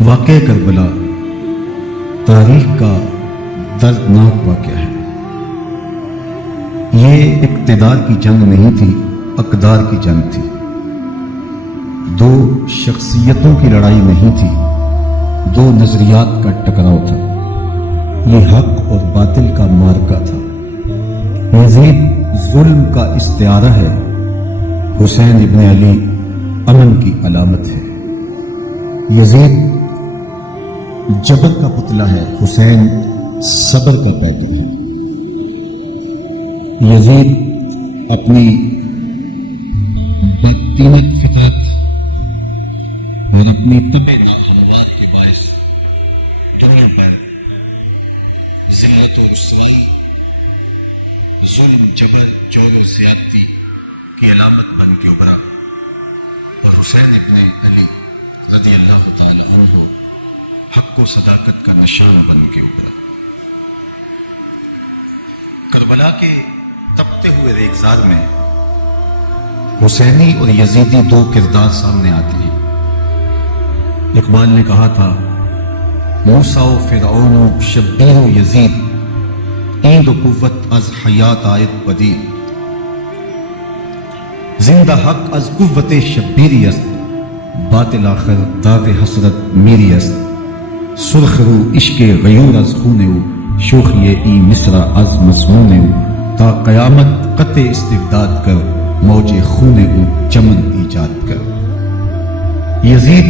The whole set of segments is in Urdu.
واقعہ کربلا تاریخ کا دردناک واقعہ ہے۔ یہ اقتدار کی جنگ نہیں تھی، اقدار کی جنگ تھی۔ دو شخصیتوں کی لڑائی نہیں تھی، دو نظریات کا ٹکراؤ تھا۔ یہ حق اور باطل کا معرکہ تھا۔ یزید ظلم کا استعارہ ہے، حسین ابن علی امن کی علامت ہے۔ یزید جبر کا پتلا ہے، حسین صبر کا پیکر ہے۔ یزید اپنی بدطینت فطرت اور اپنی طبع ناہموار کے باعث دنیا پر ذلت و رسوائی، ظلم، جبر، جور و زیادتی کی علامت بن کے ابھرا، اور حسین ابن علی رضی اللہ تعالی عنہ حق و صداقت کا نشان بن کے ابھرا۔ کربلا کے تپتے ہوئے ریگزار میں حسینی اور یزیدی دو کردار سامنے آتے ہیں۔ اقبال نے کہا تھا، موسیٰ و فرعون و شبیر و یزید، ایند و قوت از حیات آیت پدید، زندہ حق از قوت شبیری است، باطل آخر داغ حسرت میری است، سرخ رو عشق غیور از خون او، شوخی ای مصرع از مضمون او، تا قیامت قطع استبداد کر، موج خون او چمن ایجاد کر۔ یزید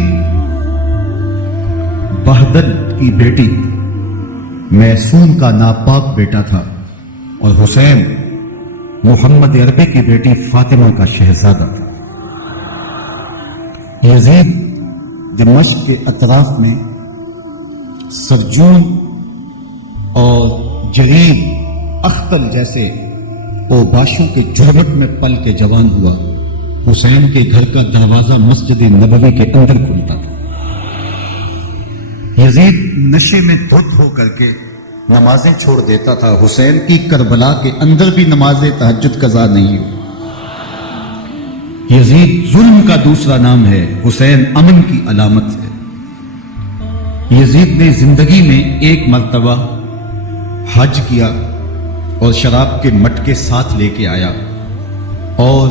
بہدل کی بیٹی محسون کا ناپاک بیٹا تھا، اور حسین محمد عربی کی بیٹی فاطمہ کا شہزادہ تھا۔ یزید دمشق کے اطراف میں سرجون اور جریر اختل جیسے اوباشوں کے جھرمٹ میں پل کے جوان ہوا۔ حسین کے گھر کا دروازہ مسجد نبوی کے اندر کھلتا تھا۔ یزید نشے میں دھت ہو کر کے نمازیں چھوڑ دیتا تھا۔ حسین کی کربلا کے اندر بھی نماز تہجد قضا نہیں ہوئی۔ یزید ظلم کا دوسرا نام ہے، حسین امن کی علامت ہے۔ یزید نے زندگی میں ایک مرتبہ حج کیا اور شراب کے مٹکے ساتھ لے کے آیا، اور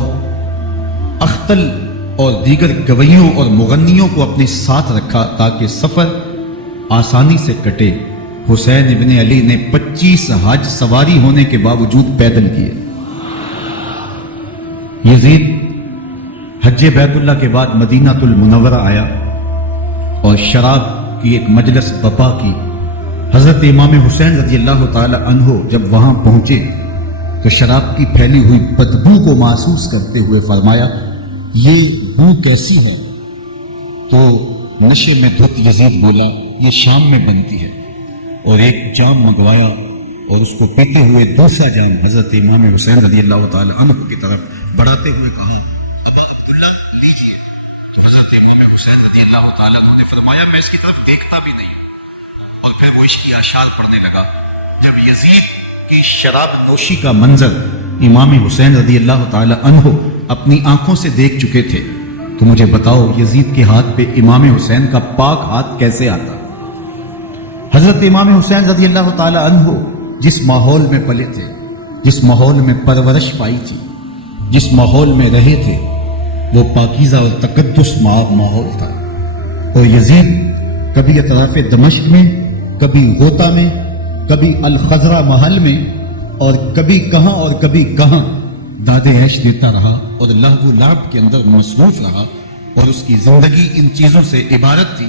اختل اور دیگر گویوں اور مغنیوں کو اپنے ساتھ رکھا تاکہ سفر آسانی سے کٹے۔ حسین ابن علی نے 25 حج سواری ہونے کے باوجود پیدل کیے۔ یزید حج بیت اللہ کے بعد مدینہ المنورہ آیا اور شراب کی ایک مجلس بپا کی۔ حضرت امام حسین رضی اللہ تعالی عنہ جب وہاں پہنچے تو شراب کی پھیلی ہوئی بدبو کو محسوس کرتے ہوئے فرمایا، یہ بو کیسی ہے؟ تو نشے میں دھت یزید بولا، یہ شام میں بنتی ہے، اور ایک جام منگوایا اور اس کو پیتے ہوئے دوسرا جام حضرت امام حسین رضی اللہ تعالی عنہ کی طرف بڑھاتے ہوئے کہا، ابا عبداللہ لیجئے۔ تو حضرت امام حسین رضی اللہ تعالیٰ عنہ نے فرمایا، میں اس کی طرف دیکھتا بھی نہیں ہوں، اور پھر وہ عشقی اشعار پڑھنے لگا۔ جب یزید کی شراب نوشی کا منظر امام حسین رضی اللہ تعالیٰ عنہ اپنی آنکھوں سے دیکھ چکے تھے تو مجھے بتاؤ یزید کے ہاتھ پہ امام حسین کا پاک ہاتھ کیسے آتا؟ حضرت امام حسین رضی اللہ تعالیٰ عنہ جس ماحول میں پلے تھے، جس ماحول میں پرورش پائی تھی، جس ماحول میں رہے تھے، وہ پاکیزہ اور تقدس ماحول تھا۔ اور یزید کبھی اطراف دمشق میں، کبھی غوطہ میں، کبھی الخزرہ محل میں، اور کبھی کہاں اور کبھی کہاں داد عیش دیتا رہا اور لہو و لعب کے اندر مصروف رہا، اور اس کی زندگی ان چیزوں سے عبارت تھی۔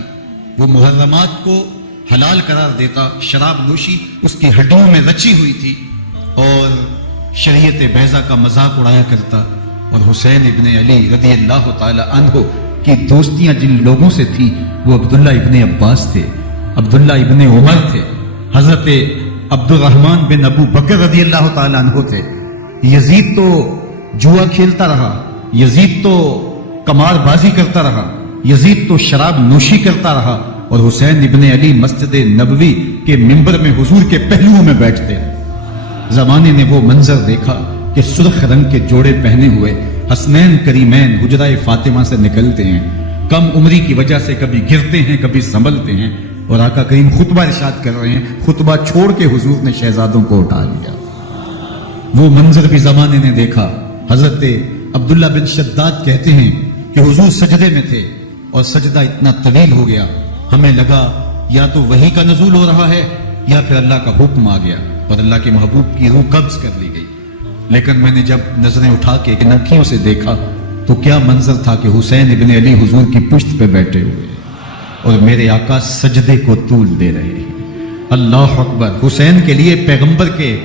وہ محرمات کو حلال قرار دیتا، شراب نوشی اس کی ہڈیوں میں رچی ہوئی تھی، اور شریعت بیضا کا مذاق اڑایا کرتا۔ اور حسین ابن علی رضی اللہ تعالی عنہ کی دوستیاں جن لوگوں سے تھی وہ عبداللہ ابن عباس تھے، عبداللہ ابن عمر تھے، حضرت عبد الرحمن بن ابو بکر رضی اللہ تعالی عنہ تھے۔ یزید تو جوا کھیلتا رہا، یزید تو قمار بازی کرتا رہا، یزید تو شراب نوشی کرتا رہا، اور حسین ابن علی مسجد نبوی کے ممبر میں حضور کے پہلوؤں میں بیٹھتے۔ زمانے نے وہ منظر دیکھا کہ سرخ رنگ کے جوڑے پہنے ہوئے حسنین کریمین حجرہ فاطمہ سے نکلتے ہیں، کم عمری کی وجہ سے کبھی گرتے ہیں کبھی سنبھلتے ہیں، اور آقا کریم خطبہ ارشاد کر رہے ہیں، خطبہ چھوڑ کے حضور نے شہزادوں کو اٹھا لیا۔ وہ منظر بھی زمانے نے دیکھا۔ حضرت عبداللہ بن شداد کہتے ہیں کہ حضور سجدے میں تھے اور سجدہ اتنا طویل ہو گیا، ہمیں لگا یا تو وحی کا نزول ہو رہا ہے یا پھر اللہ کا حکم آ گیا اور اللہ کے محبوب کی روح قبض کر لی گئی۔ لیکن میں نے جب نظریں اٹھا کے نکھیوں سے دیکھا تو کیا منظر تھا کہ حسین ابن علی حضور کی پشت پہ بیٹھے ہوئے اور میرے آقا سجدے کو طول دے رہے ہیں۔ اللہ اکبر! حسین کے لیے پیغمبر کے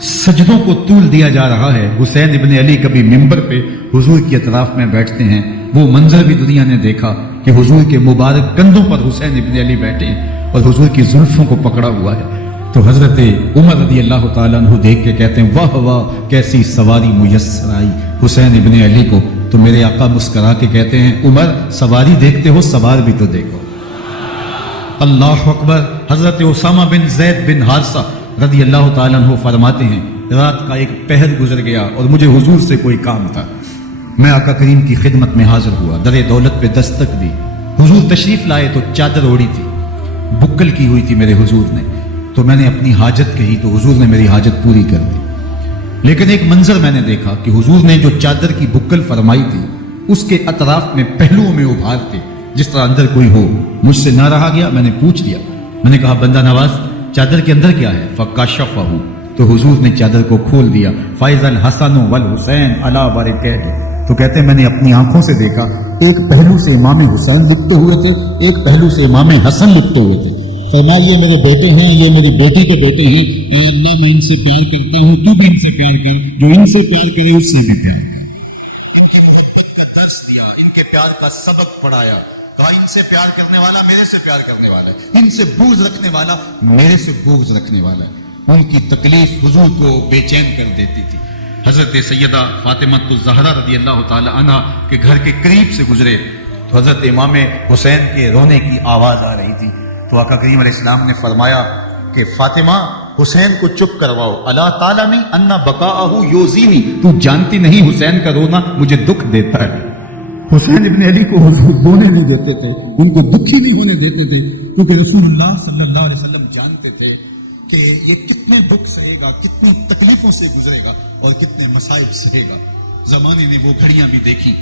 سجدوں کو طول دیا جا رہا ہے۔ حسین ابن علی کبھی ممبر پہ حضور کی اطراف میں بیٹھتے ہیں، وہ منظر بھی دنیا نے دیکھا کہ حضور کے مبارک کندھوں پر حسین ابن علی بیٹھے ہیں اور حضور کی زلفوں کو پکڑا ہوا ہے۔ تو حضرت عمر رضی اللہ تعالیٰ عنہ دیکھ کے کہتے ہیں واہ واہ کیسی سواری میسر آئی حسین ابن علی کو۔ تو میرے آقا مسکرا کے کہتے ہیں عمر سواری دیکھتے ہو سوار بھی تو دیکھو۔ اللہ اکبر! حضرت اسامہ بن زید بن حارثہ رضی اللہ تعالیٰ عنہ فرماتے ہیں رات کا ایک پہر گزر گیا اور مجھے حضور سے کوئی کام تھا۔ میں آقا کریم کی خدمت میں حاضر ہوا، در دولت پہ دستک دی، حضور تشریف لائے تو چادر اوڑی تھی، بکل کی ہوئی تھی میرے حضور نے، تو میں نے اپنی حاجت کہی تو حضور نے میری حاجت پوری کر دی۔ لیکن ایک منظر میں نے دیکھا کہ حضور نے جو چادر کی بکل فرمائی تھی اس کے اطراف میں پہلوؤں میں ابھار تھے جس طرح اندر کوئی ہو۔ مجھ سے نہ رہا گیا، میں نے پوچھ لیا، میں نے کہا بندہ نواز چادر کے اندر کیا ہے؟ فکاشفہ، تو حضور نے چادر کو کھول دیا۔ فائز الحسن والحسین علی ورکہ، تو کہتے ہیں میں نے اپنی آنکھوں سے دیکھا ایک پہلو سے امام حسین لپٹے ہوئے تھے، ایک پہلو سے امام حسن لپٹے ہوئے تھے۔ فرمایا یہ میرے بیٹے ہیں، یہ میری بیٹی کے بیٹے ہیں، اے اللہ میں ان سے پیار کرتا ہوں، تو بھی ان سے پیار کر، جو ان سے پیار کرے اس سے بھی پیار کر۔ ان کی محبت کا درس دیا، ان کے پیار کا سبق پڑھایا، کہا ان سے پیار کرنے والا میرے سے پیار کرنے والا ہے، ان سے بغض رکھنے والا میرے سے بغض رکھنے والا ہے۔ ان کی تکلیف حضور کو بے چین کر دیتی تھی۔ حضرت سیدہ فاطمہ الزہرا رضی اللہ تعالی عنہ کے گھر کے قریب سے گزرے تو حضرت امام حسین کے رونے کی آواز آ رہی تھی، تو آقا کریم علیہ السلام نے فرمایا کہ فاطمہ حسین کو چپ کرواؤ، الا تعلمی ان بقاءہ یوزینی، تو جانتی نہیں حسین کا رونا مجھے دکھ دیتا ہے۔ حسین ابن علی کو حضور رونے نہیں دیتے تھے، ان کو دکھی نہیں ہونے دیتے تھے، کیونکہ رسول اللہ صلی اللہ علیہ وسلم جانتے تھے کہ یہ کتنے دکھ سہے گا، کتنی تکلیفوں سے گزرے گا اور کتنے مصائب سہے گا۔ زمانے نے وہ گھڑیاں بھی دیکھی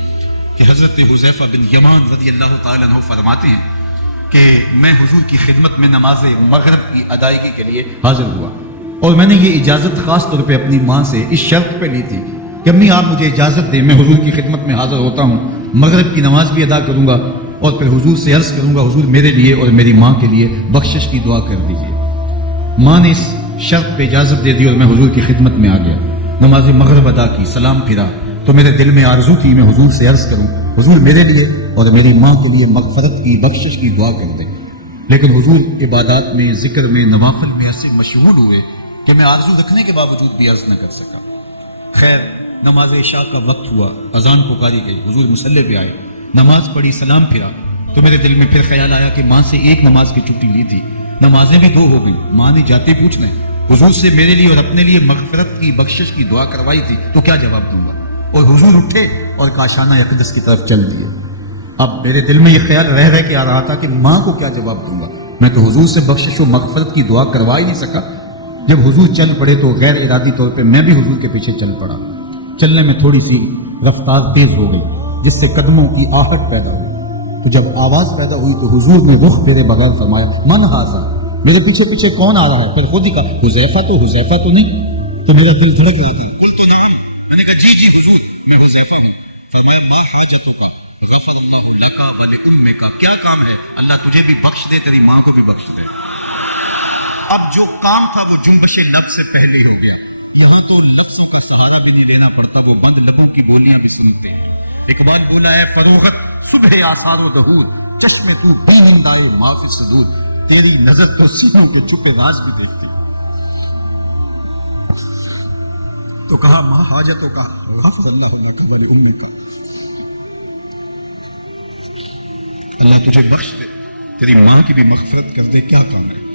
کہ حضرت حذیفہ بن یمان رضی اللہ تعالیٰ عنہ فرماتے ہیں کہ میں حضور کی خدمت میں نماز مغرب کی ادائیگی کے لیے حاضر ہوا، اور میں نے یہ اجازت خاص طور پہ اپنی ماں سے اس شرط پہ لی تھی کہ امی آپ مجھے اجازت دیں، میں حضور کی خدمت میں حاضر ہوتا ہوں، مغرب کی نماز بھی ادا کروں گا اور پھر حضور سے عرض کروں گا حضور میرے لیے اور میری ماں کے لیے بخشش کی دعا کر دیجیے۔ ماں نے اس شرط پہ اجازت دے دی اور میں حضور کی خدمت میں آ گیا، نماز مغرب ادا کی، سلام پھرا، تو میرے دل میں آرزو تھی میں حضور سے عرض کروں حضور میرے لیے اور میری ماں کے لیے مغفرت کی بخشش کی دعا کر دیں، لیکن حضور عبادات میں ذکر میں نوافل میں ایسے مشغول ہوئے کہ میں آرزو رکھنے کے باوجود بھی عرض نہ کر سکا۔ خیر نماز عشاء کا وقت ہوا، اذان پکاری گئی، حضور مصلی پہ آئے، نماز پڑھی، سلام پھرا، تو میرے دل میں پھر خیال آیا کہ ماں سے ایک نماز کی چھٹی لی تھی، نمازیں بھی 2 ہو گئیں، ماں نے جاتے پوچھنا ہے حضور سے میرے لیے اور اپنے لیے مغفرت کی بخشش کی دعا کروائی تھی تو کیا جواب دوں گا؟ اور حضور اٹھے اور کاشانہ اقدس کی طرف چل دیے۔ اب میرے دل میں یہ خیال رہ کے آ رہا تھا کہ ماں کو کیا جواب دوں گا، میں تو حضور سے بخشش و مغفرت کی دعا کروا ہی نہیں سکا۔ جب حضور چل پڑے تو غیر ارادی طور پہ میں بھی حضور کے پیچھے چل پڑا، چلنے میں تھوڑی سی رفتار تیز ہو گئی جس سے قدموں کی آہٹ پیدا ہوئی، تو جب آواز پیدا ہوئی تو حضور نے رخ پھیرے بغیر فرمایا من ھذا، میرے پیچھے پیچھے کون آ رہا ہے؟ پھر خود ہی کہا حذیفہ تو نہیں، تو میرا دل دھڑک رہا تھا، قلت نعم، میں نے کہا جی حضور میں حذیفہ ہوں۔ فرمایا ما حاجتک غفر اللہ لک ولامک، کیا کام ہے؟ اللہ تجھے بھی بخش دے، تیری ماں کو بھی بخش دے۔ اب جو کام تھا وہ جنبش لب سے پہلے ہی ہو گیا، یہاں تو لفظوں کا سہارا بھی نہیں لینا پڑتا، وہ بند لبوں کی بولیاں بھی سنتے ہیں۔ اقبال بولا ہے فروغت صبح آثار و دہور، چشم تو بینندائے ما فی الصدور، تیری نظر تو سینوں کے چھپے راز بھی دیکھتی۔ تو کہا ما حاجتوں کا غفر اللہ لک ولامک، اللہ تجھے بخش دے، تیری ماں کی بھی مغفرت کر دے، کیا کام ہے؟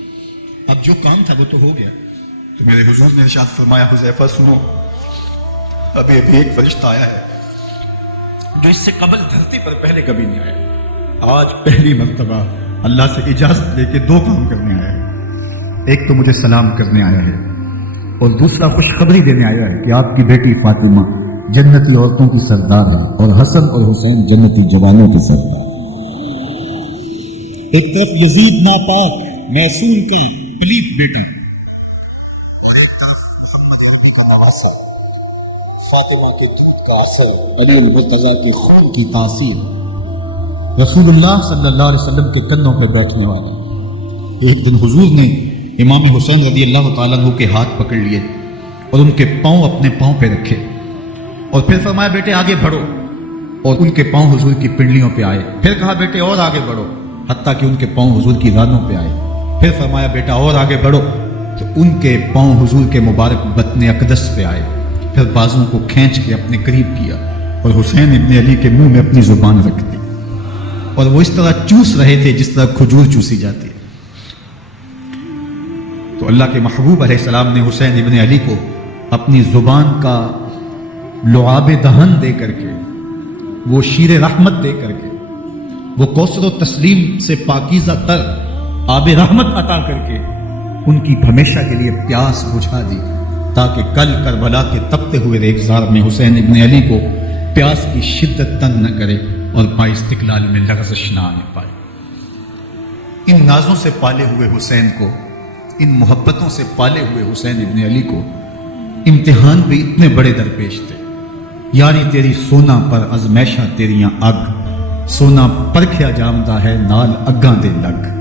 اب جو کام تھا وہ تو ہو گیا۔ تو میرے حضور نے ارشاد فرمایا حذیفہ سنو، ابھی ایک فرشتہ آیا ہے جو اس سے قبل دھرتی پر پہلے کبھی نہیں آیا، آج پہلی مرتبہ اللہ سے اجازت لے کے 2 کام کرنے آیا ہے۔ ایک تو مجھے سلام کرنے آیا ہے اور دوسرا خوشخبری دینے آیا ہے کہ آپ کی بیٹی فاطمہ جنتی عورتوں کی سردار ہے اور حسن اور حسین جنتی جوانوں کے سردار۔ ایک طرف یزید ناپاک محسون کا پلیت بیٹا اور ایک طرف محمد عربی کا نواسا، فاطمہ کے دودھ کا اثر، علی المرتضیٰ کے خون کی تاثیر، رسول اللہ صلی اللہ علیہ وسلم کے کندھوں پہ بیٹھنے والا۔ ایک دن حضور نے امام حسین رضی اللہ تعالیٰ عنہ کے ہاتھ پکڑ لیے اور ان کے پاؤں اپنے پاؤں پہ رکھے اور پھر فرمایا بیٹے آگے بڑھو، اور ان کے پاؤں حضور کی پنڈلیوں پہ آئے۔ پھر کہا بیٹے اور آگے بڑھو، حتیٰ کہ ان کے پاؤں حضور کی رانوں پہ آئے۔ پھر فرمایا بیٹا اور آگے بڑھو، تو ان کے پاؤں حضور کے مبارک بطن اقدس پہ آئے۔ پھر بازوں کو کھینچ کے اپنے قریب کیا اور حسین ابن علی کے منہ میں اپنی زبان رکھ دی، اور وہ اس طرح چوس رہے تھے جس طرح کھجور چوسی جاتی ہے۔ تو اللہ کے محبوب علیہ السلام نے حسین ابن علی کو اپنی زبان کا لعاب دہن دے کر کے، وہ شیر رحمت دے کر کے، وہ کوثر و تسلیم سے پاکیزہ تر آب رحمت عطا کر کے ان کی ہمیشہ کے لیے پیاس بجھا دی، تاکہ کل کربلا کے تپتے ہوئے ریگزار میں حسین ابن علی کو پیاس کی شدت تنگ نہ کرے اور پائے استقلال میں لغزش نہ آنے پائے۔ ان نازوں سے پالے ہوئے حسین کو، ان محبتوں سے پالے ہوئے حسین ابن علی کو امتحان بھی اتنے بڑے درپیش تھے۔ یاری تیری سونا پر ازمیشہ تیریاں اگ، سونا پرکھیا جامدہ ہے نال اگاں دے لگ۔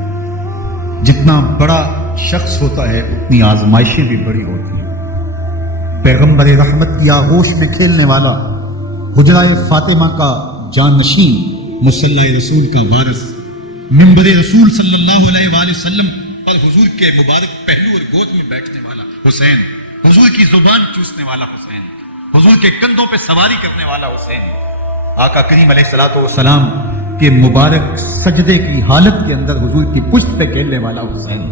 جتنا بڑا شخص ہوتا ہے اتنی آزمائشیں بھی بڑی ہوتی ہیں۔ پیغمبر رحمت کی آغوش میں کھیلنے والا، حجرائے فاطمہ کا جانشین، مصلی رسول کا وارث، منبر رسول صلی اللہ علیہ وآلہ وسلم پر حضور کے مبارک پہلو اور گود میں بیٹھنے والا حسین، حضور کی زبان چوسنے والا حسین، حضور کے کندھوں پہ سواری کرنے والا حسین، آقا کریم علیہ الصلوۃ والسلام کے مبارک سجدے کی حالت کے اندر حضور کی پشت پہ کھیلنے والا حسین،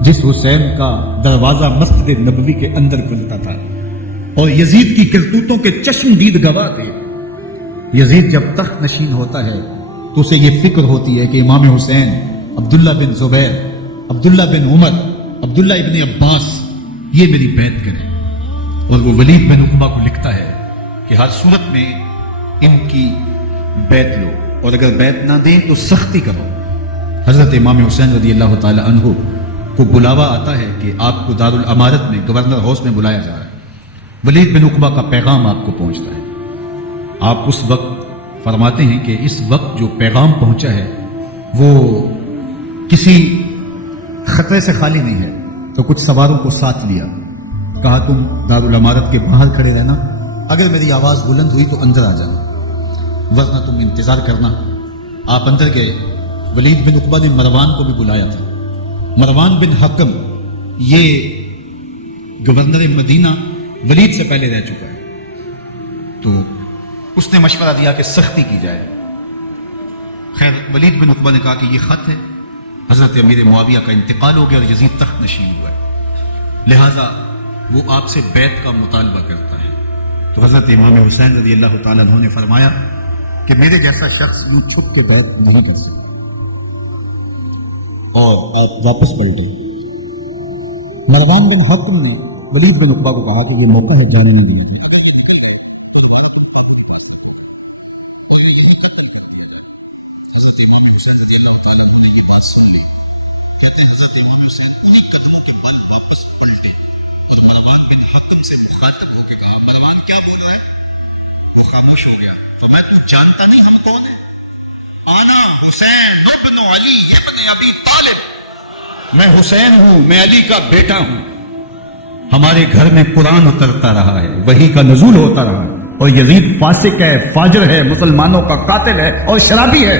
جس حسین کا دروازہ مسجد نبوی کے اندر کھلتا تھا اور یزید کی کرتوتوں کے چشم دید گواہ تھے۔ یزید جب تخت نشین ہوتا ہے تو اسے یہ فکر ہوتی ہے کہ امام حسین، عبداللہ بن زبیر، عبداللہ بن عمر، عبداللہ ابن عباس یہ میری بیعت کریں، اور وہ ولید بن عقبہ کو لکھتا ہے کہ ہر صورت میں ان کی بیعت لو، اور اگر بیعت نہ دیں تو سختی کرو۔ حضرت امام حسین رضی اللہ تعالی عنہ کو بلاوا آتا ہے کہ آپ کو دارالامارت میں گورنر ہاؤس میں بلایا جا رہا ہے۔ ولید بن عقبہ کا پیغام آپ کو پہنچتا ہے۔ آپ اس وقت فرماتے ہیں کہ اس وقت جو پیغام پہنچا ہے وہ کسی خطرے سے خالی نہیں ہے، تو کچھ سواروں کو ساتھ لیا، کہا تم دارالامارت کے باہر کھڑے رہنا، اگر میری آواز بلند ہوئی تو اندر آ جانا، ورنہ تم انتظار کرنا۔ آپ اندر گئے۔ ولید بن عقبہ نے مروان کو بھی بلایا تھا۔ مروان بن حکم یہ گورنر مدینہ ولید سے پہلے رہ چکا ہے، تو اس نے مشورہ دیا کہ سختی کی جائے۔ خیر ولید بن عقبہ نے کہا کہ یہ خط ہے، حضرت امیر معاویہ کا انتقال ہو گیا اور یزید تخت نشین ہوا ہے، لہٰذا وہ آپ سے بیعت کا مطالبہ کرتا ہے۔ تو حضرت امام حسین رضی اللہ تعالیٰ عنہ نے فرمایا کہ میرے جیسا شخص یوں چھپ کے بیعت نہیں کر سکتا، اور آپ واپس پلٹے۔ مروان بن حکم نے ولید بن عقبہ کو کہا کہ یہ موقع ہے جانے نہ دیا جائے، اگر یہ نکل گئے تو دوبارہ تم قابو نہیں پاس رکھو گے اور انہیں یہیں قتل کر دیا جائے۔ حضرت امام حسین رضی اللہ تعالیٰ عنہ نے یہ بات سن لی۔ کہتے ہیں حضرت امام حسین انہی قدموں کے بل واپس پلٹے اور مروان بن حکم سے مخاطب ہو کے کہا، مروان کیا بول رہا ہے؟ وہ خاموش ہو گیا۔ فرمایا تو جانتا نہیں ہم کون ہیں؟ آنا حسین ابن علی ابن ابی طالب، میں حسین ہوں، میں علی کا بیٹا ہوں۔ ہمارے گھر میں قرآن اترتا رہا ہے، وحی کا نزول ہوتا رہا، اور یزید فاسق ہے، فاجر ہے، مسلمانوں کا قاتل ہے اور شرابی ہے۔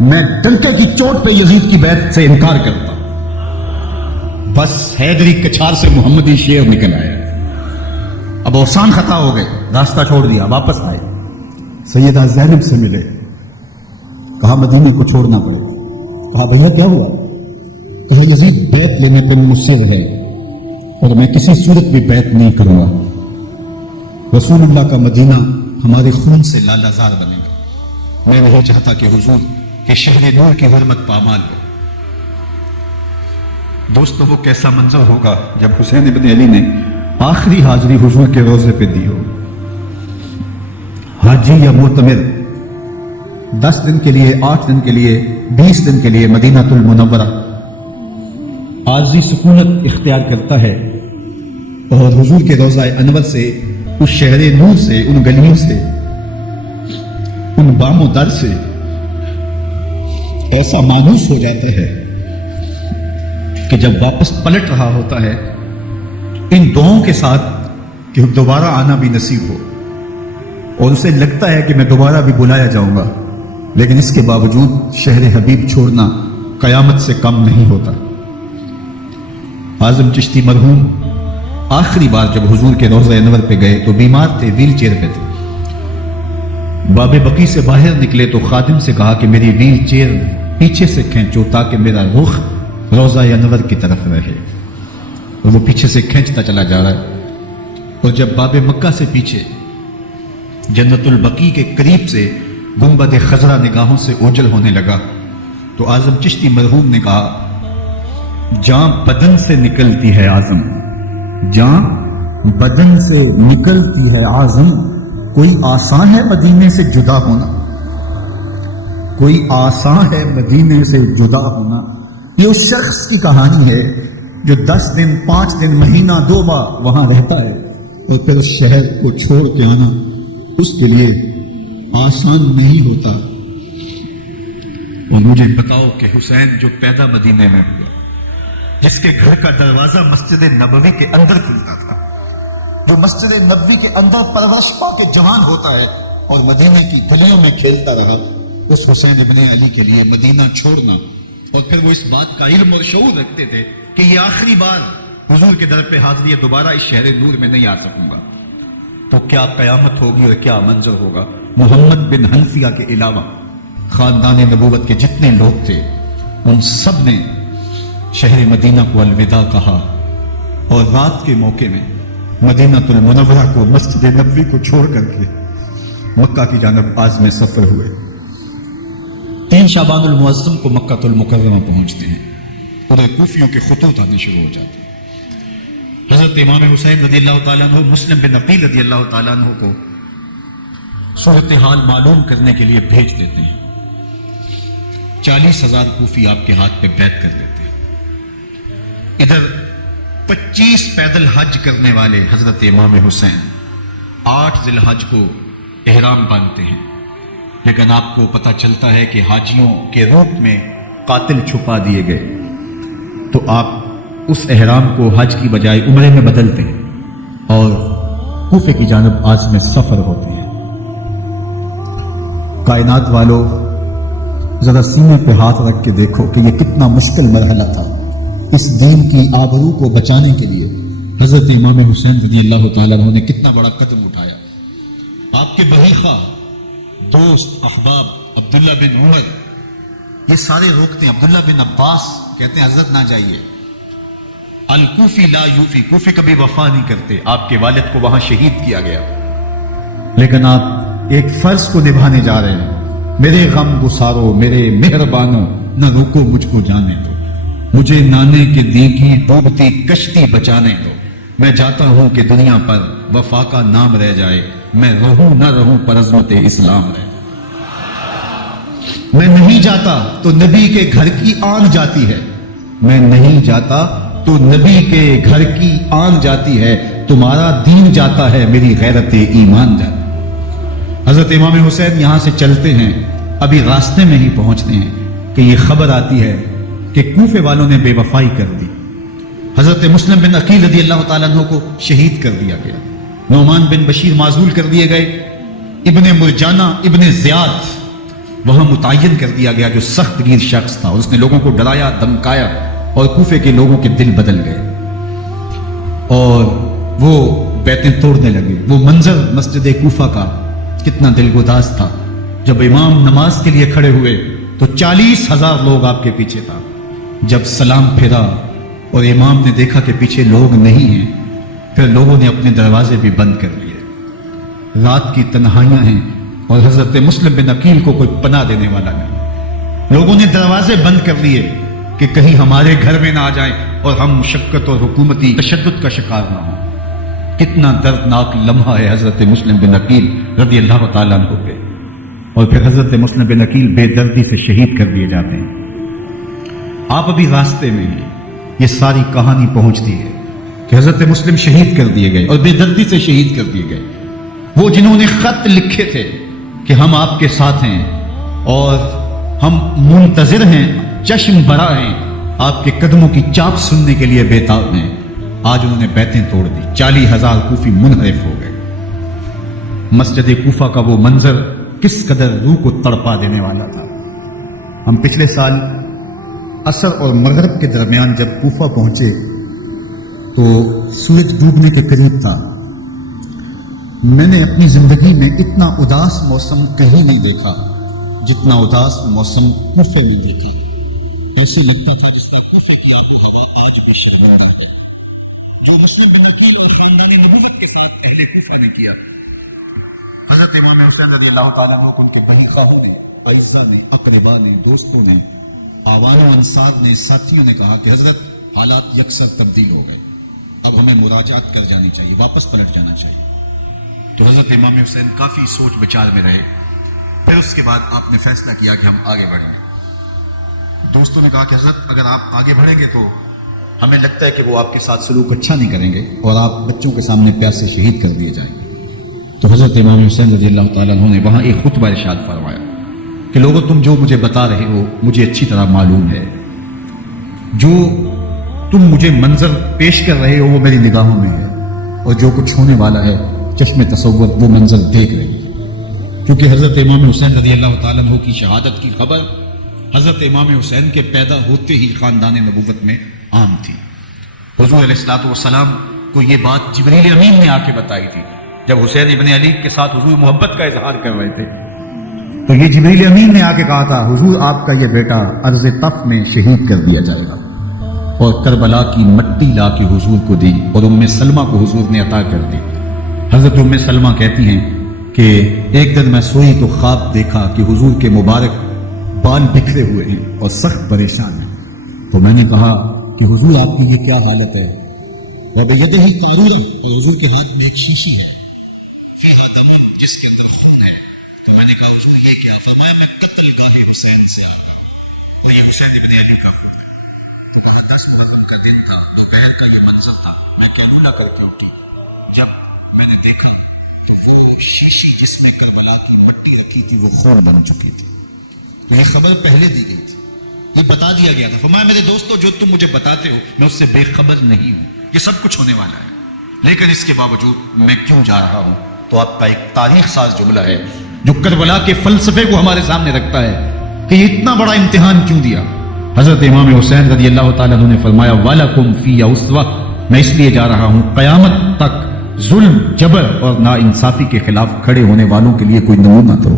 میں ڈنکے کی چوٹ پہ یزید کی بیعت سے انکار کرتا ہوں۔ بس حیدری کچھار سے محمدی شیر نکل آیا۔ اب اوسان خطا ہو گئے، راستہ چھوڑ دیا، واپس آئے، سیدہ زینب سے ملے، کہا مدینے کو چھوڑنا پڑے گا۔ کہا بھیا کیا ہوا؟ کہا یزید بیعت لینے پہ مصر ہے اور میں کسی صورت بھی بیعت نہیں کروں گا۔ رسول اللہ کا مدینہ ہمارے خون سے لالہ زار بنے گا، میں نہیں چاہتا کہ حضور کہ شہر نور کی حرمت پامال ہو۔ دوستو وہ کیسا منظر ہوگا جب حسین ابن علی نے آخری حاضری حضور کے روزے پہ دی ہو۔ حاجی یا معتمر 10 دن کے لیے، 8 دن کے لیے، 20 دن کے لیے مدینہ المنورہ عارضی سکونت اختیار کرتا ہے، اور حضور کے روضہ انور سے، اس شہر نور سے، ان گلیوں سے، ان بام و در سے ایسا مانوس ہو جاتا ہے کہ جب واپس پلٹ رہا ہوتا ہے ان دعاؤں کے ساتھ کہ دوبارہ آنا بھی نصیب ہو، اور اسے لگتا ہے کہ میں دوبارہ بھی بلایا جاؤں گا، لیکن اس کے باوجود شہر حبیب چھوڑنا قیامت سے کم نہیں ہوتا۔ اعظم چشتی مرحوم آخری بار جب حضور کے روضہ انور پہ گئے تو بیمار تھے، ویل چیئر پہ تھے۔ باب بقی سے باہر نکلے تو خادم سے کہا کہ میری ویل چیئر پیچھے سے کھینچو تاکہ میرا رخ روضہ انور کی طرف رہے، اور وہ پیچھے سے کھینچتا چلا جا رہا ہے، اور جب باب مکہ سے پیچھے جنت البقیع کے قریب سے گنبد خضرا نگاہوں سے اوجل ہونے لگا تو اعظم چشتی مرحوم نے کہا جاں بدن سے نکلتی ہے اعظم، جاں بدن سے نکلتی ہے اعظم، کوئی آسان ہے مدینے سے جدا ہونا، کوئی آسان ہے مدینے سے جدا ہونا۔ یہ اس شخص کی کہانی ہے جو 10 دن، 5 دن، مہینہ، 2 ماہ وہاں رہتا ہے اور پھر اس شہر کو چھوڑ کے آنا اس کے لیے آسان نہیں ہوتا۔ اور مجھے بتاؤ کہ حسین جو پیدا مدینے میں ہوا، جس کے گھر کا دروازہ مسجد نبوی کے اندر کھلتا تھا، جو مسجد نبوی کے اندر پرورش پا کے جوان ہوتا ہے اور مدینے کی گلیوں میں کھیلتا رہا، اس حسین ابن علی کے لیے مدینہ چھوڑنا، اور پھر وہ اس بات کا علم اور شعور رکھتے تھے کہ یہ آخری بار حضور کے در پہ حاضری ہے، دوبارہ اس شہر نور میں نہیں آ سکوں گا، تو کیا قیامت ہوگی اور کیا منظر ہوگا۔ محمد بن حنفیہ کے علاوہ خاندان نبوت کے جتنے لوگ تھے ان سب نے شہر مدینہ کو الوداع کہا، اور رات کے موقع میں مدینہ المنورہ کو، مسجد نبوی کو چھوڑ کر کے مکہ کی جانب عازم سفر ہوئے۔ 3 شعبان المعظم کو مکہ المکرمہ پہنچتے ہیں، ادھر کوفیوں کے خطوط آنے شروع ہو جاتے ہیں۔ حضرت امام حسین رضی اللہ تعالیٰ عنہ مسلم بن عقیل رضی اللہ تعالیٰ عنہ کو صورتحال معلوم کرنے کے لیے بھیج دیتے ہیں۔ 40,000 کوفی آپ کے ہاتھ پہ بیعت کر دیتے ہیں۔ ادھر 25 پیدل حج کرنے والے حضرت امام حسین 8 ذی الحج کو احرام باندھتے ہیں، لیکن آپ کو پتہ چلتا ہے کہ حاجیوں کے روپ میں قاتل چھپا دیے گئے، تو آپ اس احرام کو حج کی بجائے عمرے میں بدلتے ہیں اور کوفے کی جانب عازم سفر ہوتے ہیں۔ کائنات والو، ذرا سینے پہ ہاتھ رکھ کے دیکھو کہ یہ کتنا مشکل مرحلہ تھا۔ اس دین کی آبرو کو بچانے کے لیے حضرت امام حسین رضی اللہ تعالیٰ عنہ نے کتنا بڑا قدم اٹھایا۔ آپ کے بہیخہ دوست احباب عبداللہ بن عمر یہ سارے روکتے ہیں، عبداللہ بن عباس کہتے ہیں حضرت نہ جائیے، الکوفی لا یوفی، کوفی کبھی وفا نہیں کرتے، آپ کے والد کو وہاں شہید کیا گیا، لیکن آپ ایک فرض کو نبھانے جا رہے ہیں۔ میرے غم گسارو، میرے مہربانوں، نہ روکو مجھ کو جانے دو، مجھے نانے کے دی کی ڈوبتی کشتی بچانے دو، میں چاہتا ہوں کہ دنیا پر وفا کا نام رہ جائے، میں رہوں نہ رہوں پر عظمت اسلام رہ جائے۔ میں نہیں جاتا تو نبی کے گھر کی آن جاتی ہے، میں نہیں جاتا تو نبی کے گھر کی آن جاتی ہے، تمہارا دین جاتا ہے، میری غیرت ایمان جاتی ہے۔ حضرت امام حسین یہاں سے چلتے ہیں، ابھی راستے میں ہی پہنچتے ہیں کہ یہ خبر آتی ہے کہ کوفے والوں نے بے وفائی کر دی، حضرت مسلم بن عقیل رضی اللہ تعالیٰ عنہ کو شہید کر دیا گیا، نعمان بن بشیر معزول کر دیے گئے، ابن مرجانہ ابن زیاد وہاں متعین کر دیا گیا جو سخت گیر شخص تھا، اور اس نے لوگوں کو ڈرایا دھمکایا اور کوفے کے لوگوں کے دل بدل گئے اور وہ بیتیں توڑنے لگے۔ وہ منظر مسجد کوفہ کا کتنا دل گداز تھا، جب امام نماز کے لیے کھڑے ہوئے تو 40,000 لوگ آپ کے پیچھے تھا، جب سلام پھیرا اور امام نے دیکھا کہ پیچھے لوگ نہیں ہیں، پھر لوگوں نے اپنے دروازے بھی بند کر لیے۔ رات کی تنہائیاں ہیں اور حضرت مسلم بن عقیل کو کوئی پناہ دینے والا نہیں، لوگوں نے دروازے بند کر لیے کہ کہیں ہمارے گھر میں نہ آ جائیں اور ہم مشقت اور حکومتی تشدد کا شکار نہ ہوں۔ کتنا دردناک لمحہ ہے حضرت مسلم بن عقیل رضی اللہ تعالیٰ عنہ پہ، اور پھر حضرت مسلم بن عقیل بے دردی سے شہید کر دیے جاتے ہیں۔ آپ ابھی راستے میں ہیں، یہ ساری کہانی پہنچتی ہے کہ حضرت مسلم شہید کر دیے گئے اور بے دردی سے شہید کر دیے گئے۔ وہ جنہوں نے خط لکھے تھے کہ ہم آپ کے ساتھ ہیں اور ہم منتظر ہیں، چشم برا ہیں، آپ کے قدموں کی چاپ سننے کے لیے بےتاب ہیں، آج انہوں نے بیتیں توڑ دی۔ 40,000 کوفی منحرف ہو گئے۔ مسجد کوفہ کا وہ منظر کس قدر روح کو تڑپا دینے والا تھا۔ ہم پچھلے سال عصر اور مغرب کے درمیان جب کوفہ پہنچے تو سورج ڈوبنے کے قریب تھا۔ میں نے اپنی زندگی میں اتنا اداس موسم کہیں نہیں دیکھا جتنا اداس موسم کوفے میں دیکھا۔ ایسے لگتا تھا جس طرح کوفے کی آب و ہوا آج بھی شرمندہ ہے۔ جو مسلم بن عقیل اور خاندان نبوت کے ساتھ اہل کوفہ نے کیا، حضرت امام حسین رضی اللہ تعالیٰ عنہ کو ان کے بہی خواہوں نے، اعزاء نے، اقربا نے، دوستوں نے، آوان و انصار نے، ساتھیوں نے کہا کہ حضرت حالات یکسر تبدیل ہو گئے، اب ہمیں مراجعت کر جانی چاہیے، واپس پلٹ جانا چاہیے۔ تو حضرت امام حسین کافی سوچ بچار میں رہے۔ پھر اس کے بعد آپ نے فیصلہ کیا کہ ہم آگے بڑھیں گے۔ دوستوں نے کہا کہ حضرت اگر آپ آگے بڑھیں گے تو ہمیں لگتا ہے کہ وہ آپ کے ساتھ سلوک اچھا نہیں کریں گے اور آپ بچوں کے سامنے پیاس سے شہید کر دیے جائیں گے۔ تو حضرت امام حسین رضی اللہ تعالیٰ عنہ نے وہاں ایک خطبہ ارشاد فرمایا کہ لوگوں تم جو مجھے بتا رہے ہو مجھے اچھی طرح معلوم ہے، جو تم مجھے منظر پیش کر رہے ہو وہ میری نگاہوں میں ہے، اور جو کچھ ہونے والا ہے چشم تصور وہ منظر دیکھ رہی ہے۔ کیونکہ حضرت امام حسین رضی اللہ تعالیٰ عنہ کی شہادت کی خبر حضرت امام حسین کے پیدا ہوتے ہی خاندان نبوت میں عام تھی۔ حضور علیہ الصلوۃ والسلام کو یہ بات جبریل امین نے آ کے بتائی تھی جب حسین ابن علی کے ساتھ حضور محبت کا اظہار کر رہے تھے، تو یہ جبریل امین نے آ کے کہا تھا حضور آپ کا یہ بیٹا عرض طف میں شہید کر دیا جائے گا، اور کربلا کی مٹی لا کے حضور کو دی اور ام سلمہ کو حضور نے عطا کر دی۔ حضرت ام سلمہ کہتی ہیں کہ ایک دن میں سوئی تو خواب دیکھا کہ حضور کے مبارک بال بکھرے ہوئے ہیں اور سخت پریشان ہیں، تو میں نے کہا کہ حضور آپ کی یہ کیا حالت ہے؟ وَبِيَدِهِ قَارُورَةٌ، اور حضور کے ہاتھ میں ایک شیشی ہے، فیہا دمن، جس کے اندر خون ہے۔ تو میں نے کہا حضور یہ کیا؟ فرمایا میں قتل گاہ حسین سے آ رہا ہوں اور یہ حسین ابن علی کا خون ہے۔ تو کہا 10 محرم کا دن تھا، دوپہر کا یہ منظر تھا، میں کیلولہ کر کے اٹھی، جب میں نے دیکھا تو وہ شیشی جس میں کربلا کی مٹی رکھی تھی وہ خون بن چکی تھی۔ تو یہ خبر پہلے دی گئی تھی، یہ بتا دیا گیا تھا۔ فرمایا میرے دوستو جو تم مجھے بتاتے ہو میں اس سے بے خبر نہیں ہوں، یہ سب کچھ ہونے والا ہے، لیکن اس کے باوجود میں کیوں جا رہا ہوں؟ تو آپ کا ایک تاریخ ساز جملہ ہے جو کربلا کے فلسفے کو ہمارے سامنے رکھتا ہے کہ یہ اتنا بڑا امتحان کیوں دیا۔ حضرت امام حسین رضی اللہ تعالیٰ عنہ نے فرمایا وَلَكُمْ فِي أُسْوَةٌ، میں اس لیے جا رہا ہوں قیامت تک ظلم، جبر اور ناانصافی کے خلاف کھڑے ہونے والوں کے لیے کوئی نمونہ تو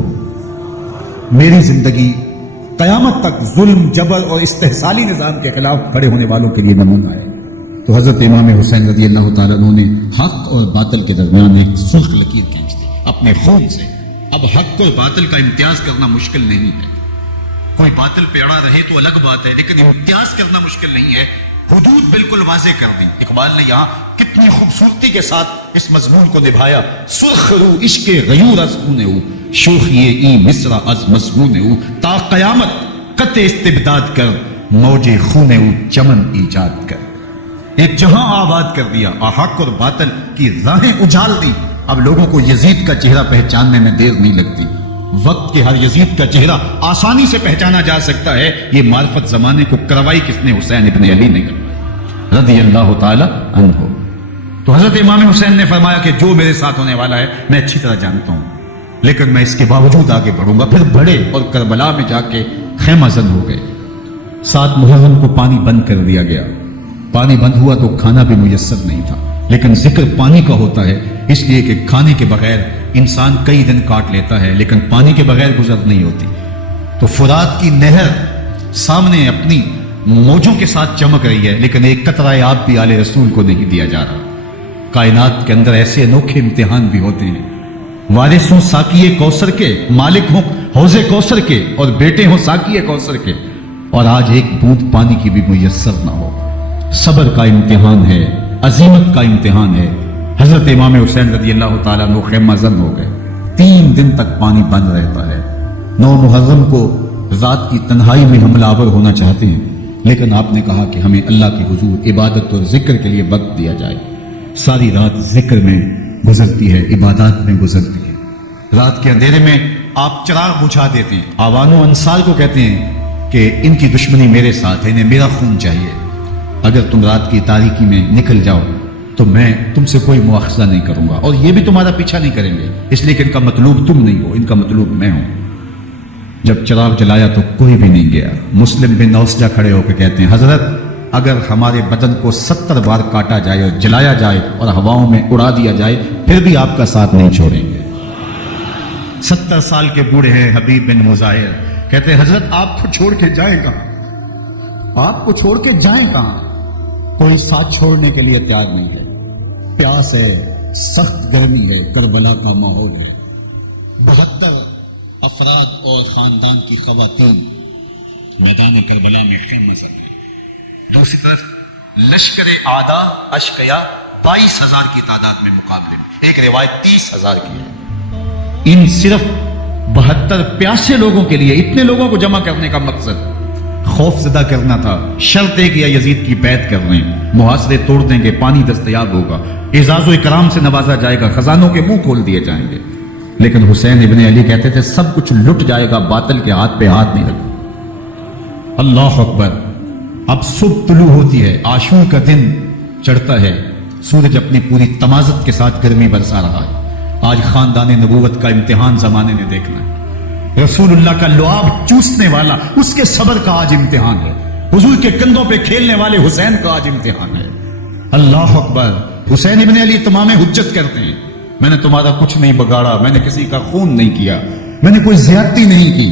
میری زندگی قیامت تک ظلم، جبر اور استحصالی نظام کے خلاف کھڑے ہونے والوں کے لیے نمونہ ہے۔ تو حضرت امام حسین رضی اللہ تعالیٰ عنہ نے حق اور باطل کے درمیان ایک سرخ لکیر کھینچ دی اپنے خون سے۔ اب حق اور باطل کا امتیاز کرنا مشکل نہیں ہے، کوئی باطل پہ اڑا رہے تو الگ بات ہے، لیکن امتیاز کرنا مشکل نہیں ہے۔ حدود بالکل واضح کر دی۔ اقبال نے یہاں کتنی خوبصورتی کے ساتھ اس مضمون کو نبھایا۔ سرخ رو عشق غیور از خون او، شوخی ای مصرع از مضمون او، تا قیامت قطع استبداد کر، موج خون او چمن ایجاد کر۔ ایک جہاں آباد کر دیا، حق اور باطل کی راہیں اجال دی۔ اب لوگوں کو یزید کا چہرہ پہچاننے میں دیر نہیں لگتی، وقت کے ہر یزید کا چہرہ آسانی سے پہچانا جا سکتا ہے۔ یہ معرفت زمانے کو کروائی کس نے؟ حسین ابن علی نے رضی اللہ تعالی عنہ۔ تو حضرت امام حسین نے فرمایا کہ جو میرے ساتھ ہونے والا ہے میں اچھی طرح جانتا ہوں، لیکن میں اس کے باوجود آگے بڑھوں گا۔ پھر بڑھے اور کربلا میں جا کے خیمہ زن ہو گئے۔ 7 محرم کو پانی بند کر دیا گیا۔ پانی بند ہوا تو کھانا بھی میسر نہیں تھا، لیکن ذکر پانی کا ہوتا ہے اس لیے کہ کھانے کے بغیر انسان کئی دن کاٹ لیتا ہے، لیکن پانی کے بغیر گزر نہیں ہوتی۔ تو فرات کی نہر سامنے اپنی موجوں کے ساتھ چمک رہی ہے، لیکن ایک قطرہ آب بھی آل رسول کو نہیں دیا جا رہا۔ کائنات کے اندر ایسے انوکھے امتحان بھی ہوتے ہیں۔ وارثوں ساقی کوثر کے، مالک ہوں حوض کوثر کے اور بیٹے ہوں ساقی کوثر کے، اور آج ایک بوند پانی کی بھی میسر نہ ہو۔ صبر کا امتحان ہے، عزیمت کا امتحان ہے۔ حضرت امام حسین رضی اللہ تعالیٰ عنہ خیمہ زن ہو گئے، 3 دن تک پانی بند رہتا ہے۔ 9 محرم کو رات کی تنہائی میں حملہ آور ہونا چاہتے ہیں، لیکن آپ نے کہا کہ ہمیں اللہ کے حضور عبادت اور ذکر کے لیے وقت دیا جائے۔ ساری رات ذکر میں گزرتی ہے، عبادات میں گزرتی ہے۔ رات کے اندھیرے میں آپ چراغ بجھا دیتے ہیں۔ آوان و انصار کو کہتے ہیں کہ ان کی دشمنی میرے ساتھ ہے، انہیں میرا خون چاہیے، اگر تم رات کی تاریکی میں نکل جاؤ تو میں تم سے کوئی مواخذہ نہیں کروں گا، اور یہ بھی تمہارا پیچھا نہیں کریں گے، اس لیے کہ ان کا مطلوب تم نہیں ہو، ان کا مطلوب میں ہوں۔ جب چراغ جلایا تو کوئی بھی نہیں گیا۔ مسلم بن اوسجہ کھڑے ہو کے کہتے ہیں، حضرت اگر ہمارے بدن کو 70 بار کاٹا جائے اور جلایا جائے اور ہواؤں میں اڑا دیا جائے پھر بھی آپ کا ساتھ نہیں چھوڑیں گے۔ 70 سال کے بوڑھے ہیں حبیب بن مظاہر، کہتے ہیں حضرت آپ کو چھوڑ کے جائیں کہاں، آپ کو چھوڑ کے جائیں کہاں؟ کوئی ساتھ چھوڑنے کے لیے تیار نہیں ہے۔ پیاس ہے، سخت گرمی ہے، کربلا کا ماحول ہے، 72 افراد اور خاندان کی خواتین میدان کربلا میں خیمہ زن ہیں۔ دوسری طرف لشکر اعداء اشقیا 22,000 کی تعداد میں مقابلے میں، ایک روایت 30,000 کی ہے۔ ان صرف 72 پیاسے لوگوں کے لیے اتنے لوگوں کو جمع کرنے کا مقصد خوف زدہ کرنا تھا۔ شرط ہے کہ یزید کی بیعت کر لیں، محاصرے توڑ دیں گے، پانی دستیاب ہوگا، اعزاز و اکرام سے نوازا جائے گا، خزانوں کے منہ کھول دیے جائیں گے۔ لیکن حسین ابن علی کہتے تھے سب کچھ لٹ جائے گا، باطل کے ہاتھ پہ ہاتھ نہیں رکھو۔ اللہ اکبر۔ اب صبح طلوع ہوتی ہے، عاشور کا دن چڑھتا ہے، سورج اپنی پوری تمازت کے ساتھ گرمی برسا رہا ہے۔ آج خاندان نبوت کا امتحان زمانے نے دیکھنا ہے۔ رسول اللہ کا لعاب چوسنے والا اس کے صبر کا آج امتحان ہے، حضور کے کندھوں پہ کھیلنے والے حسین کا آج امتحان ہے۔ اللہ اکبر۔ حسین ابن علی تمام حجت کرتے ہیں، میں نے تمہارا کچھ نہیں بگاڑا، میں نے کسی کا خون نہیں کیا، میں نے کوئی زیادتی نہیں کی،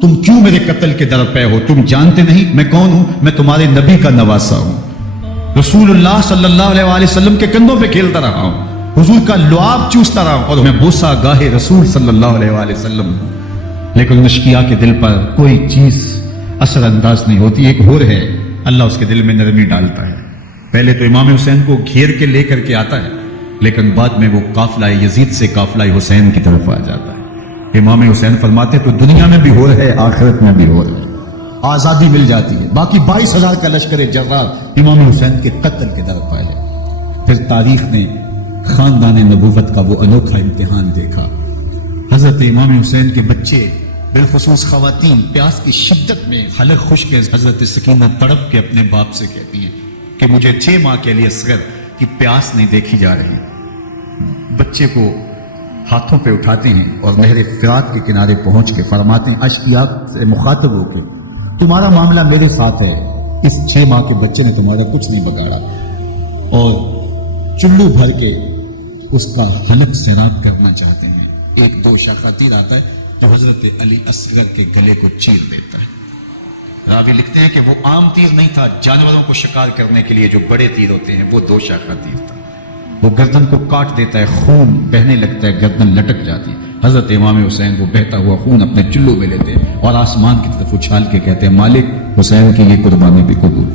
تم کیوں میرے قتل کے در پہ ہو؟ تم جانتے نہیں میں کون ہوں؟ میں تمہارے نبی کا نواسا ہوں، رسول اللہ صلی اللہ علیہ وآلہ وسلم کے کندھوں پہ کھیلتا رہا ہوں، حضور کا لعاب چوستا رہا ہوں، اور میں بوسہ گاہے رسول صلی اللہ علیہ وآلہ وسلم ہوں۔ لیکن اشقیاء کے دل پر کوئی چیز اثر انداز نہیں ہوتی۔ ایک ہور ہے، اللہ اس کے دل میں نرمی ڈالتا ہے۔ پہلے تو امام حسین کو گھیر کے لے کر کے آتا ہے، لیکن بعد میں وہ قافلہ یزید سے قافلہ حسین کی طرف آ جاتا ہے۔ امام حسین فرماتے تو دنیا میں بھی ہو رہے، آخرت میں بھی ہو رہے، آزادی مل جاتی ہے۔ باقی 22,000 کا لشکر جرار امام حسین کے قتل کے در پہ ہے۔ پھر تاریخ نے خاندان نبوت کا وہ انوکھا امتحان دیکھا۔ حضرت امام حسین کے بچے بالخصوص خواتین پیاس کی شدت میں حلق خشک ہے۔ حضرت سکینہ تڑپ کے اپنے باپ سے کہتی ہیں کہ مجھے 6 ماہ کے لیے اصغر کی پیاس نہیں دیکھی جا رہی۔ بچے کو ہاتھوں پہ اٹھاتے ہیں اور نہر فرات کے کنارے پہنچ کے فرماتے ہیں اشقیاء سے مخاطب ہو کے، تمہارا معاملہ میرے ساتھ ہے، اس 6 ماہ کے بچے نے تمہارا کچھ نہیں بگاڑا، اور چلو بھر کے اس کا حلق سیراب کرنا چاہتے ہیں۔ ایک 2 شاخہ تیر آتا ہے جو حضرت علی اصغر کے گلے کو چیر دیتا ہے۔ راوی لکھتے ہیں کہ وہ عام تیر نہیں تھا، جانوروں کو شکار کرنے کے لیے جو بڑے تیر ہوتے ہیں وہ 2 شاخہ تیر تھا۔ وہ گردن کو کاٹ دیتا ہے، خون بہنے لگتا ہے، گردن لٹک جاتی ہے۔ حضرت امام حسین وہ بہتا ہوا خون اپنے چلو میں لیتے ہیں اور آسمان کی طرف اچھال کے کہتے ہیں مالک حسین کی یہ قربانی بھی قبول۔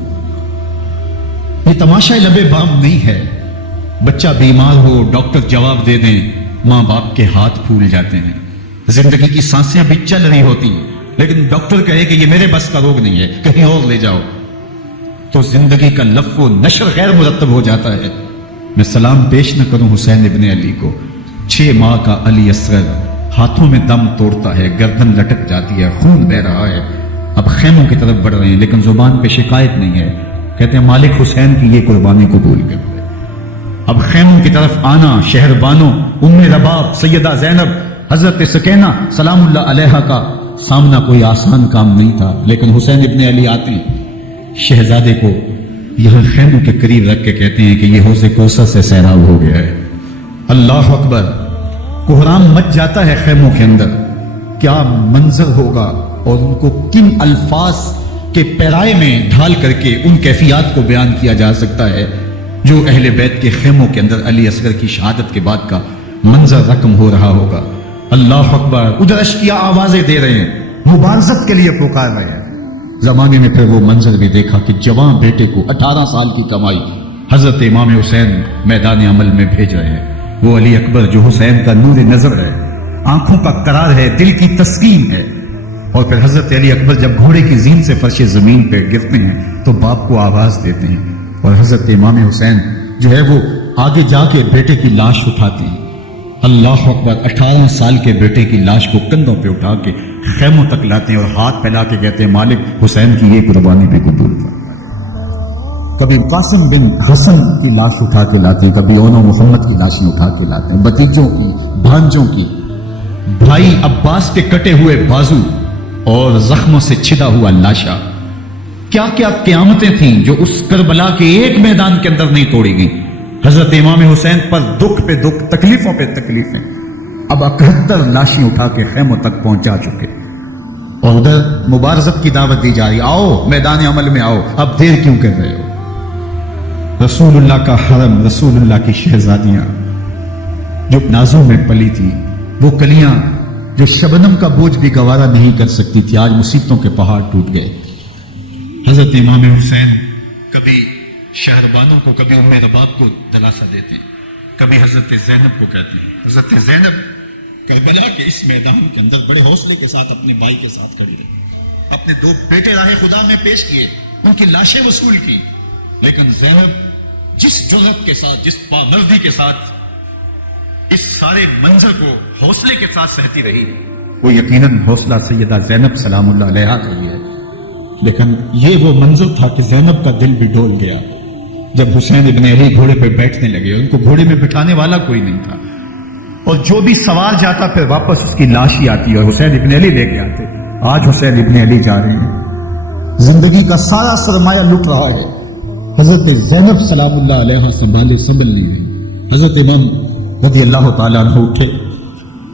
یہ تماشا لبے بام نہیں ہے۔ بچہ بیمار ہو، ڈاکٹر جواب دے دیں، ماں باپ کے ہاتھ پھول جاتے ہیں۔ زندگی کی سانسیں ابھی چل رہی ہوتی ہیں، لیکن ڈاکٹر کہے کہ یہ میرے بس کا روگ نہیں ہے، کہیں اور لے جاؤ، تو زندگی کا لف و نشر غیر مرتب ہو جاتا ہے۔ میں سلام پیش نہ کروں حسین ابن علی کو، 6 ماہ کا علی اصغر ہاتھوں میں دم توڑتا ہے، گردن لٹک جاتی ہے، خون بہ رہا ہے۔ اب خیموں کی طرف بڑھ رہے ہیں، لیکن زبان پہ شکایت نہیں ہے، کہتے ہیں مالک حسین کی یہ قربانی قبول کر لے۔ اب خیموں کی طرف آنا، شہر بانو، ام رباب، سیدہ زینب، حضرت سکینہ سلام اللہ علیہا کا سامنا کوئی آسان کام نہیں تھا، لیکن حسین ابن علی آتے ہیں، شہزادے کو یہاں خیموں کے قریب رکھ کے کہتے ہیں کہ یہ حوض کوثر سے سیراب ہو گیا ہے۔ اللہ اکبر۔ کوہرام مچ جاتا ہے خیموں کے اندر، کیا منظر ہوگا اور ان کو کن الفاظ کے پیرائے میں ڈھال کر کے ان کیفیات کو بیان کیا جا سکتا ہے جو اہل بیت کے خیموں کے اندر علی اصغر کی شہادت کے بعد کا منظر رقم ہو رہا ہوگا۔ اللہ اکبر، ادھر اشکیا آوازیں دے رہے ہیں، مبارزت کے لیے پکار رہے ہیں۔ زمانے نے پھر وہ منظر بھی دیکھا کہ جوان بیٹے کو 18 سال کی کمائی حضرت امام حسین میدان عمل میں بھیج رہے ہیں۔ وہ علی اکبر جو حسین کا نور نظر ہے، آنکھوں کا قرار ہے، دل کی تسکین ہے۔ اور پھر حضرت علی اکبر جب گھوڑے کی زین سے فرش زمین پہ گرتے ہیں تو باپ کو آواز دیتے ہیں، اور حضرت امام حسین جو ہے وہ آگے جا کے بیٹے کی لاش اٹھاتے ہیں۔ اللہ اکبر، 18 سال کے بیٹے کی لاش کو کندھوں پہ اٹھا کے خیموں تک لاتے ہیں اور ہاتھ پھیلا کے کہتے ہیں مالک حسین کی یہ قربانی بھی قبول فرما۔ کبھی قاسم بن حسن کی لاش اٹھا کے لاتے ہیں، کبھی اونو محمد کی لاشیں اٹھا کے لاتے ہیں، بھتیجوں کی، بھانجوں کی، بھائی عباس کے کٹے ہوئے بازو اور زخموں سے چھدا ہوا لاشا۔ کیا کیا قیامتیں تھیں جو اس کربلا کے ایک میدان کے اندر نہیں توڑی گئی۔ حضرت امام حسین پر دکھ پہ دکھ، تکلیفوں پہ تکلیفیں، اب 71 لاشیں اٹھا کے خیموں تک پہنچا چکے، اور ادھر مبارزت کی دعوت دی جا رہی، آؤ میدان عمل میں آؤ، اب دیر کیوں کر رہے ہو۔ رسول اللہ کا حرم، رسول اللہ کی شہزادیاں جو نازوں میں پلی تھی، وہ کلیاں جو شبنم کا بوجھ بھی گوارا نہیں کر سکتی تھی، آج مصیبتوں کے پہاڑ ٹوٹ گئے۔ حضرت امام حسین کبھی شہربانوں کو، کبھی ام رباب کو دلاسا دیتے ہیں، کبھی حضرت زینب کو کہتے ہیں۔ حضرت زینب کربلا کے اس میدان کے اندر بڑے حوصلے کے ساتھ اپنے بھائی کے ساتھ کھڑی رہی، اپنے 2 بیٹے راہ خدا میں پیش کیے، ان کی لاشیں وصول کی، لیکن زینب جس جرأت کے ساتھ، جس پامردی کے ساتھ اس سارے منظر کو حوصلے کے ساتھ سہتی رہی، وہ یقیناً حوصلہ سیدہ زینب سلام اللہ علیہا کا ہی ہے۔ لیکن یہ وہ منظر تھا کہ زینب کا دل بھی ڈول گیا جب حسین ابن علی گھوڑے پہ بیٹھنے لگے، اور ان کو گھوڑے میں بٹھانے والا کوئی نہیں تھا، اور جو بھی سوار جاتا پھر واپس اس کی لاش ہی آتی اور حسین ابن علی لے کے آتے۔ آج حسین ابن علی جا رہے ہیں، زندگی کا سارا سرمایہ لٹ رہا ہے، حضرت زینب سلام اللہ علیہا سنبھل نہیں رہی۔ حضرت امام رضی اللہ تعالیٰ عنہ اٹھے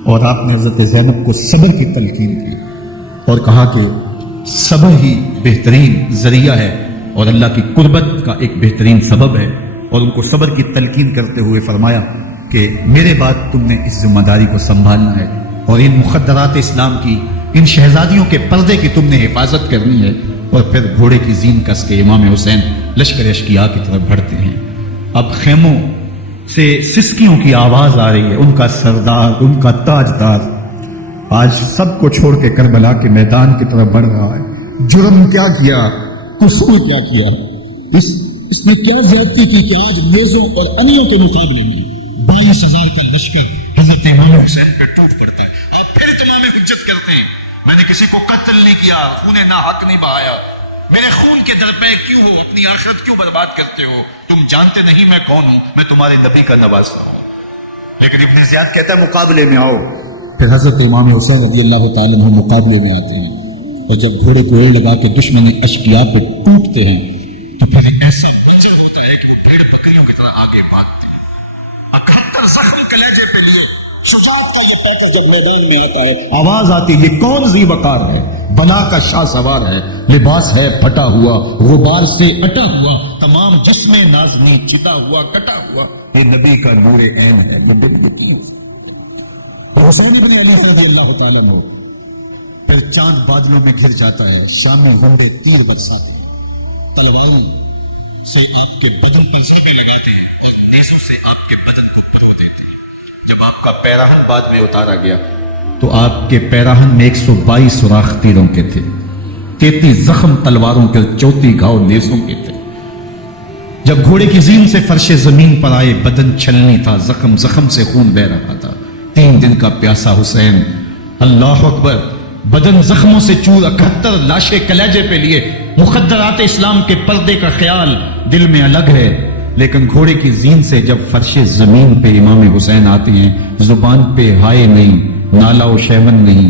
اور آپ نے حضرت زینب کو صبر کی تلقین کی اور کہا کہ صبر ہی بہترین ذریعہ ہے اور اللہ کی قربت کا ایک بہترین سبب ہے، اور ان کو صبر کی تلقین کرتے ہوئے فرمایا کہ میرے بعد تم نے اس ذمہ داری کو سنبھالنا ہے، اور ان مخدرات اسلام کی، ان شہزادیوں کے پردے کی تم نے حفاظت کرنی ہے۔ اور پھر گھوڑے کی زین کس کے امام حسین لشکر اشکیا کی طرف بڑھتے ہیں۔ اب خیموں سے سسکیوں کی آواز آ رہی ہے، ان کا سردار، ان کا تاجدار آج سب کو چھوڑ کے کربلا کے میدان کی طرف بڑھ رہا ہے۔ جرم کیا کیا، قصور کیا کیا، اس نے کیا زیادتی کی کہ آج نیزوں اور انیوں کے مقابلے میں 22,000 کا لشکر حضرت امام حسین پہ ٹوٹ پڑتا ہے۔ آپ پھر تمام حجت کرتے ہیں میں نے کسی کو قتل نہیں کیا، خون ناحق نہیں بہایا، میرے خون کے درپے کیوں ہو، اپنی آخرت کیوں برباد کرتے ہو، تم جانتے نہیں میں کون ہوں، میں تمہارے نبی کا نواسا ہوں۔ لیکن ابن زیاد کہتا ہے مقابلے میں آؤ۔ پھر حضرت امام حسین رضی اللہ تعالیٰ عنہ مقابلے میں آتے ہیں، اور جب گھوڑے کو ایڑ لگا کے دشمن اشکیا پہ ٹوٹتے ہیں تو پھر ایسا منظر ہوتا ہے کہ وہ بھیڑ بکریوں کی طرح آگے بھاگتے ہیں۔ 71 زخم کلیجے پہ لیے شجاعت کا یہ پیکر جب میدان میں آتا ہے، آواز آتی ہے یہ کون ذی وقار ہے، بلا کا شاہ سوار ہے، لباس ہے پھٹا ہوا، غبار سے اٹا ہوا، تمام جسم نازنی چدا ہوا کٹا ہوا، یہ نبی کا نور عین ہے، یہ بال یقین یہ حسین ابن علی رضی اللہ تعالیٰ عنہ۔ پھر چاند بادلوں میں گھر جاتا ہے، شامی ہنڈے تیر برساتے ہیں، تلواروں سے آپ کے بدن پر ضربیں لگاتے ہیں اور نیزوں سے آپ کے بدن کو پرو دیتے ہیں۔ جب آپ کا پیراہن بعد میں اتارا گیا تو آپ کے پیراہن میں 122 سوراخ تیروں کے تھے، 33 زخم تلواروں کے، 34 گھاؤ نیزوں کے تھے۔ جب گھوڑے کی زین سے فرش زمین پر آئے، بدن چھلنی تھا، زخم زخم سے خون بہ رہا تھا، 3 دن کا پیاسا حسین، اللہ اکبر، بدن زخموں سے چور، 71 لاشیں کلیجے پہ لیے، مخدرات اسلام کے پردے کا خیال دل میں الگ ہے، لیکن گھوڑے کی زین سے جب فرش زمین پہ امام حسین آتے ہیں، زبان پہ ہائے نہیں، نالا و شیمن نہیں،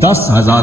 10,000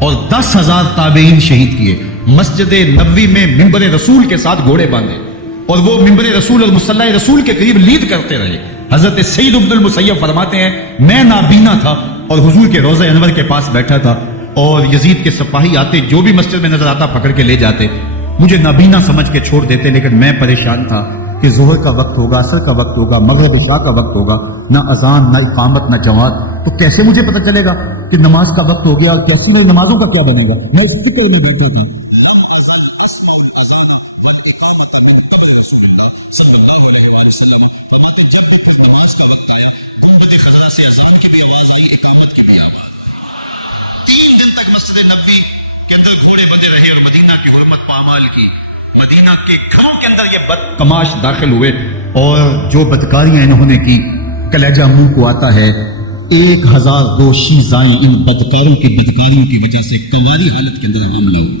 اور 10,000 تابعین شہید کیے، مسجد نبوی میں ممبر رسول کے ساتھ گھوڑے باندھے اور وہ ممبر رسول اور مصلی رسول کے قریب لید کرتے رہے۔ حضرت سعید بن المسیب فرماتے ہیں میں نابینا تھا اور حضور کے روضہ انور کے پاس بیٹھا تھا اور یزید کے سپاہی آتے، جو بھی مسجد میں نظر آتا پکڑ کے لے جاتے، مجھے نابینا سمجھ کے چھوڑ دیتے، لیکن میں پریشان تھا کہ ظہر کا وقت ہوگا، عصر کا وقت ہوگا، مغرب عشاء کا وقت ہوگا، نہ اذان نہ اقامت نہ جماعت، تو کیسے مجھے پتہ چلے گا کہ نماز کا وقت ہو گیا اور کیسی میری نمازوں کا کیا بنے گا؟ میں اس فکر میں بیٹھا تھا۔ لم ازل اسمع الاذان والاقامت من قبر رسول اللہ صلی اللہ علیہ وآلہ وسلم، فرماتے ہیں جب بھی پھر نماز کا وقت آیا، گنبد خضرا سے اذان کی بھی آواز آئی، اقامت کی بھی آواز آئی۔ 3 دن تک مسجد نبوی کے اندر گھوڑے بندے رہے اور مدینہ کی حرمت پامال کی۔ مدینہ کے گھروں کے اندر یہ بد کماش داخل ہوئے اور جو بدکاریاں انہوں نے کی، کلیجہ منہ کو آتا ہے۔ 1002 شیزائیں ان بدکاروں کی بدکاریوں کی وجہ سے کواری حالت کے اندر حاملہ ہوئی۔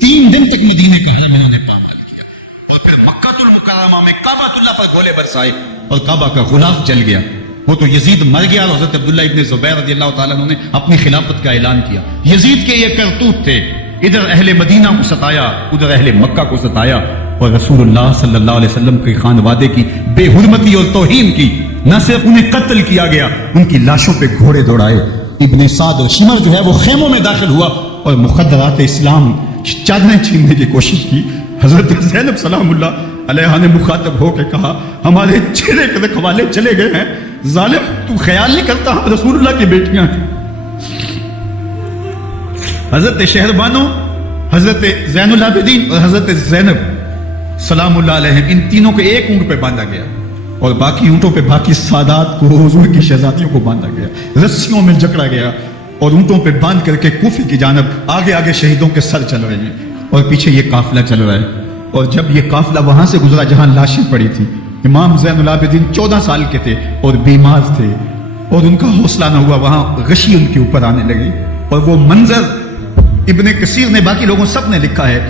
3 دن تک مدینے کا حرم انہوں نے پامال کیا اور پھر مکہ المکرمہ میں کعبۃ اللہ پر گولے برسائے اور کعبہ کا غلاف جل گیا۔ وہ تو یزید مر گیا اور حضرت عبداللہ ابن زبیر رضی اللہ تعالیٰ عنہ نے اپنی خلافت کا اعلان کیا۔ یزید کے یہ کرتوت تھے، ادھر اہل مدینہ کو ستایا، ادھر اہل مکہ کو ستایا اور رسول اللہ صلی اللہ علیہ وسلم کے خانوادے کی بے حرمتی اور توہین کی۔ نہ صرف انہیں قتل کیا گیا، ان کی لاشوں پہ گھوڑے دوڑائے۔ ابن سعد اور شمر جو ہے وہ خیموں میں داخل ہوا اور مخدرات اسلام چادریں چھیننے کی کوشش کی۔ حضرت زینب سلام اللہ علیہ نے مخاطب ہو کے کہا ہمارے چہرے کے رکھوالے چلے گئے ہیں، ظالم تو خیال نہیں کرتا ہم رسول اللہ کی بیٹیاں ہیں۔ حضرت شہربانو، حضرت زین العابدین اور حضرت زینب سلام اللہ علیہ ان تینوں کو ایک اونٹ پہ باندھا گیا اور باقی اونٹوں پہ باقی سادات کو، حضور کی شہزادیوں کو باندھا گیا، رسیوں میں جکڑا گیا اور اونٹوں پہ باندھ کر کے کوفے کی جانب آگے آگے شہیدوں کے سر چل رہے ہیں اور پیچھے یہ قافلہ چل رہا ہے۔ اور جب یہ قافلہ وہاں سے گزرا جہاں لاشیں پڑی تھی، امام زین العابدین 14 سال کے تھے اور بیمار تھے اور ان کا حوصلہ نہ ہوا، وہاں غشی ان کے اوپر آنے لگی اور وہ منظر ابن کثیر نے، باقی لوگوں سب نے لکھا ہے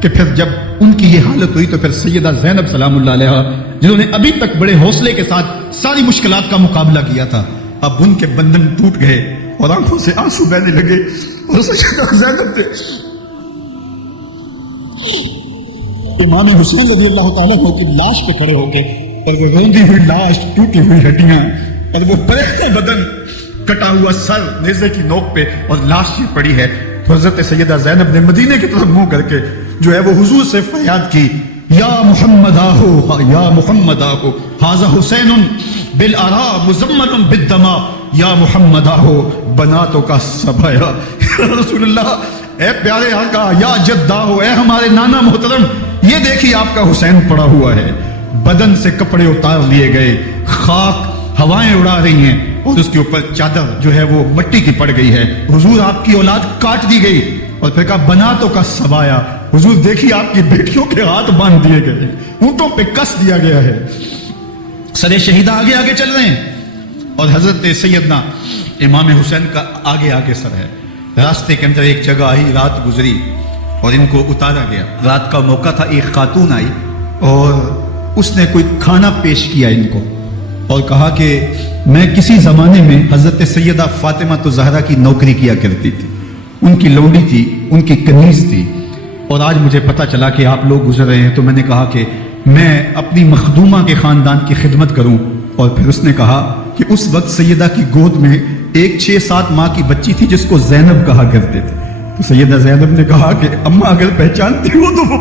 کہ پھر جب ان کی یہ حالت ہوئی تو پھر سیدہ زینب سلام اللہ علیہ جنہوں نے ابھی تک بڑے حوصلے کے ساتھ ساری مشکلات کا مقابلہ کیا تھا، اب ان کے بندھن ٹوٹ گئے اور آنکھوں سے آنسو بہنے لگے اور سیدہ زینب تھے امام حسین رضی اللہ تعالیٰ عنہ کی لاش پہ کھڑے ہو کے اور وہ روندی ہوئی لاش، ٹوٹی ہوئی ہڈیاں اور وہ پریشان بدن، کٹا ہوا سر نیزے کی نوک پہ اور لاش یہ پڑی ہے، تو حضرت سیدہ زینب نے مدینے کی طرف منہ کر کے جو ہے وہ حضور سے فریاد کی، یا محمد آہو، یا محمد آہو، ھذا حسین بالآراء مزمل بالدماء، یا محمد آہو بناتوں کا سبایا۔ رسول اللہ، اے پیارے آقا، یا جد آہو، اے ہمارے نانا محترم، یہ دیکھیے آپ کا حسین پڑا ہوا ہے، بدن سے کپڑے اتار لیے گئے، خاک ہوائیں اڑا رہی ہیں اور اس کے اوپر چادر جو ہے وہ مٹی کی پڑ گئی ہے، حضور آپ کی اولاد کاٹ دی گئی، اور پھر کہا بناتوں کا سبایا، حضور دیکھیے آپ کی بیٹیوں کے ہاتھ باندھ دیے گئے، اونٹوں پہ کس دیا گیا ہے، سر شہیدہ آگے آگے چل رہے ہیں اور حضرت سیدنا امام حسین کا آگے آگے سر ہے۔ راستے کے اندر ایک جگہ آئی، رات گزری اور ان کو اتارا گیا۔ رات کا موقع تھا، ایک خاتون آئی اور اس نے کوئی کھانا پیش کیا ان کو اور کہا کہ میں کسی زمانے میں حضرت سیدہ فاطمہ الزہرا کی نوکری کیا کرتی تھی، ان کی لونڈی تھی، ان کی کنیز تھی، اور آج مجھے پتا چلا کہ آپ لوگ گزر رہے ہیں، تو میں نے کہا کہ میں اپنی مخدومہ کے خاندان کی خدمت کروں۔ اور پھر اس نے کہا کہ اس وقت سیدہ کی گود میں ایک 6-7 ماہ کی بچی تھی جس کو زینب کہا کرتے تھے، تو سیدہ زینب نے کہا کہ اماں اگر پہچانتی ہو تو وہ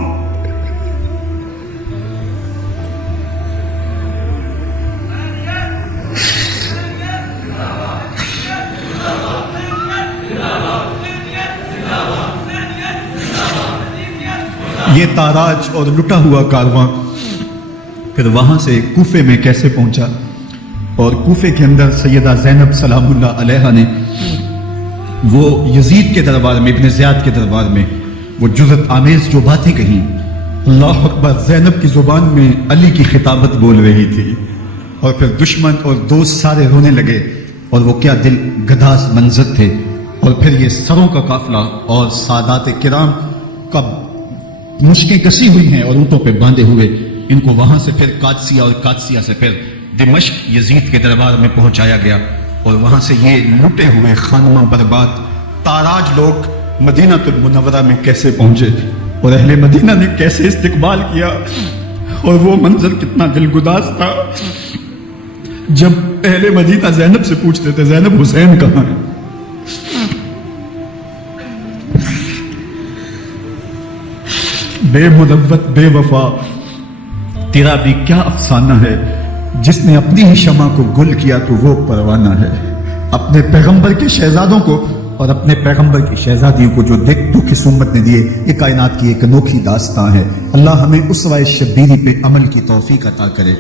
یہ تاراج اور لٹا ہوا کارواں پھر وہاں سے کوفے میں کیسے پہنچا، اور کوفے کے اندر سیدہ زینب سلام اللہ علیہ نے وہ یزید کے دربار میں، ابن زیاد کے دربار میں وہ جرأت آمیز جو باتیں کہیں، اللہ اکبر، زینب کی زبان میں علی کی خطابت بول رہی تھی، اور پھر دشمن اور دوست سارے رونے لگے، اور وہ کیا دل گداز منظر تھے، اور پھر یہ سروں کا قافلہ اور سادات کرام کا مشکیں کسی ہوئی ہیں اور اونٹوں پہ باندھے ہوئے ان کو وہاں سے پھر قادسیہ اور قادسیہ سے پھر دمشق یزید کے دربار میں پہنچایا گیا، اور وہاں سے یہ لٹے ہوئے خانمہ برباد تاراج لوگ مدینہ المنورہ میں کیسے پہنچے اور اہل مدینہ نے کیسے استقبال کیا، اور وہ منظر کتنا دلگداز تھا جب اہل مدینہ زینب سے پوچھتے تھے زینب حسین کہاں ہے؟ بے مروت بے وفا تیرا بھی کیا افسانہ ہے، جس نے اپنی ہی شمع کو گل کیا تو وہ پروانہ ہے۔ اپنے پیغمبر کے شہزادوں کو اور اپنے پیغمبر کی شہزادیوں کو جو دکھ اس امت نے دیے، یہ کائنات کی ایک انوکھی داستان ہے۔ اللہ ہمیں اسوہ شبیری پہ عمل کی توفیق عطا کرے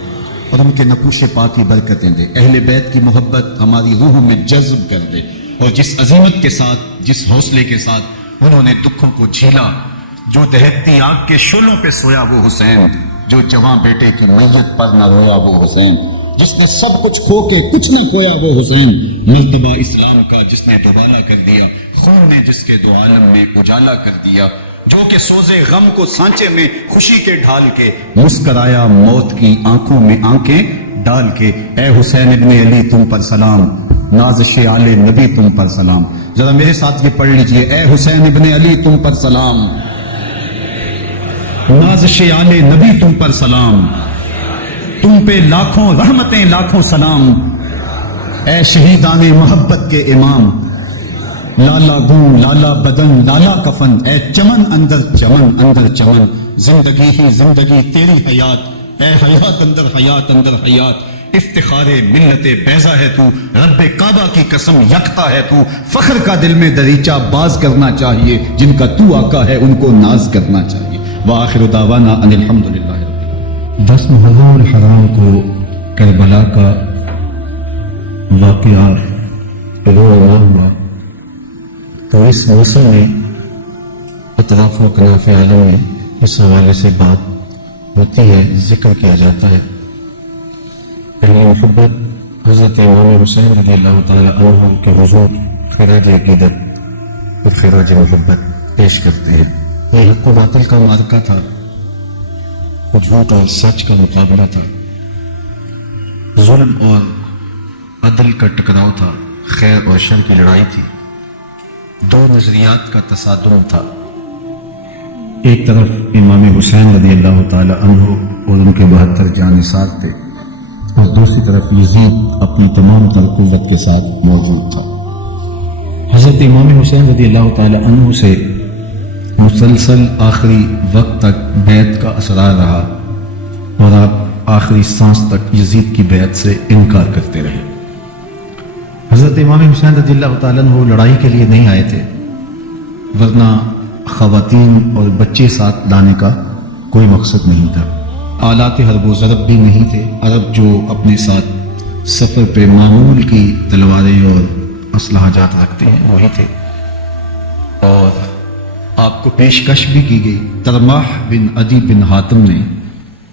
اور ان کے نقوش پاک کی برکتیں دے، اہل بیت کی محبت ہماری روحوں میں جذب کر دے، اور جس عظیمت کے ساتھ، جس حوصلے کے ساتھ انہوں نے دکھوں کو جھیلا، جو دہکتی آگ کے شعلوں پہ سویا وہ حسین، جو جواں بیٹے کی میت پر نہ رویا وہ حسین، جس نے سب کچھ کھو کے کچھ نہ کھویا وہ حسین، مرتبہ اسلام کا جس نے دوبالا کر دیا، خون نے جس کے دو عالم میں اجالا کر دیا، جو کہ سوزے غم کو سانچے میں خوشی کے ڈھال کے مسکرایا موت کی آنکھوں میں آنکھیں ڈال کے۔ اے حسین ابن علی تم پر سلام، نازش آل نبی تم پر سلام۔ ذرا میرے ساتھ یہ پڑھ لیجئے، اے حسین ابن علی تم پر سلام، نازش آل نبی تم پر سلام، تم پہ لاکھوں رحمتیں لاکھوں سلام، اے شہیدان محبت کے امام، لالا گوں لالا بدن لالا کفن، اے چمن اندر چمن، زندگی ہی زندگی تیری حیات، اے حیات اندر حیات، افتخار ملت بیضا ہے تو، رب کعبہ کی قسم یکتا ہے تو، فخر کا دل میں دریچہ باز کرنا چاہیے، جن کا تو آقا ہے ان کو ناز کرنا چاہیے۔ وآخر دعوانا ان الحمدللہ۔ 10 محرم الحرام کو کربلا کا واقعہ رونما ہوا، تو اس موسم میں اطراف و اکناف عالم میں اس حوالے سے بات ہوتی ہے، ذکر کیا جاتا ہے۔ اہل محبت حضرت امام حسین رضی اللہ تعالی عنہ کے حضور خراج عقیدت اور خراج محبت پیش کرتے ہیں۔ یہ حق و باطل کا معرکہ تھا، جھوٹ اور سچ کا مقابلہ تھا، ظلم اور عدل کا ٹکراؤ تھا، خیر اور شر کی لڑائی تھی، دو نظریات کا تصادم تھا۔ ایک طرف امام حسین رضی اللہ تعالی عنہ اور ان کے 72 جانثار تھے، اور دوسری طرف یزید اپنی تمام تر قوت کے ساتھ موجود تھا۔ حضرت امام حسین رضی اللہ تعالی عنہ سے مسلسل آخری وقت تک بیعت کا اثرار رہا، اور آپ آخری سانس تک یزید کی بیعت سے انکار کرتے رہے۔ حضرت امام حسین رضی اللہ تعالیٰ عنہ لڑائی کے لیے نہیں آئے تھے، ورنہ خواتین اور بچے ساتھ لانے کا کوئی مقصد نہیں تھا۔ آلات حرب و ضرب بھی نہیں تھے، عرب جو اپنے ساتھ سفر پہ معمول کی تلواریں اور اسلحہ جات رکھتے ہیں وہی تھے، اور آپ کو پیشکش بھی کی گئی۔ ترماح بن عدی بن حاتم نے،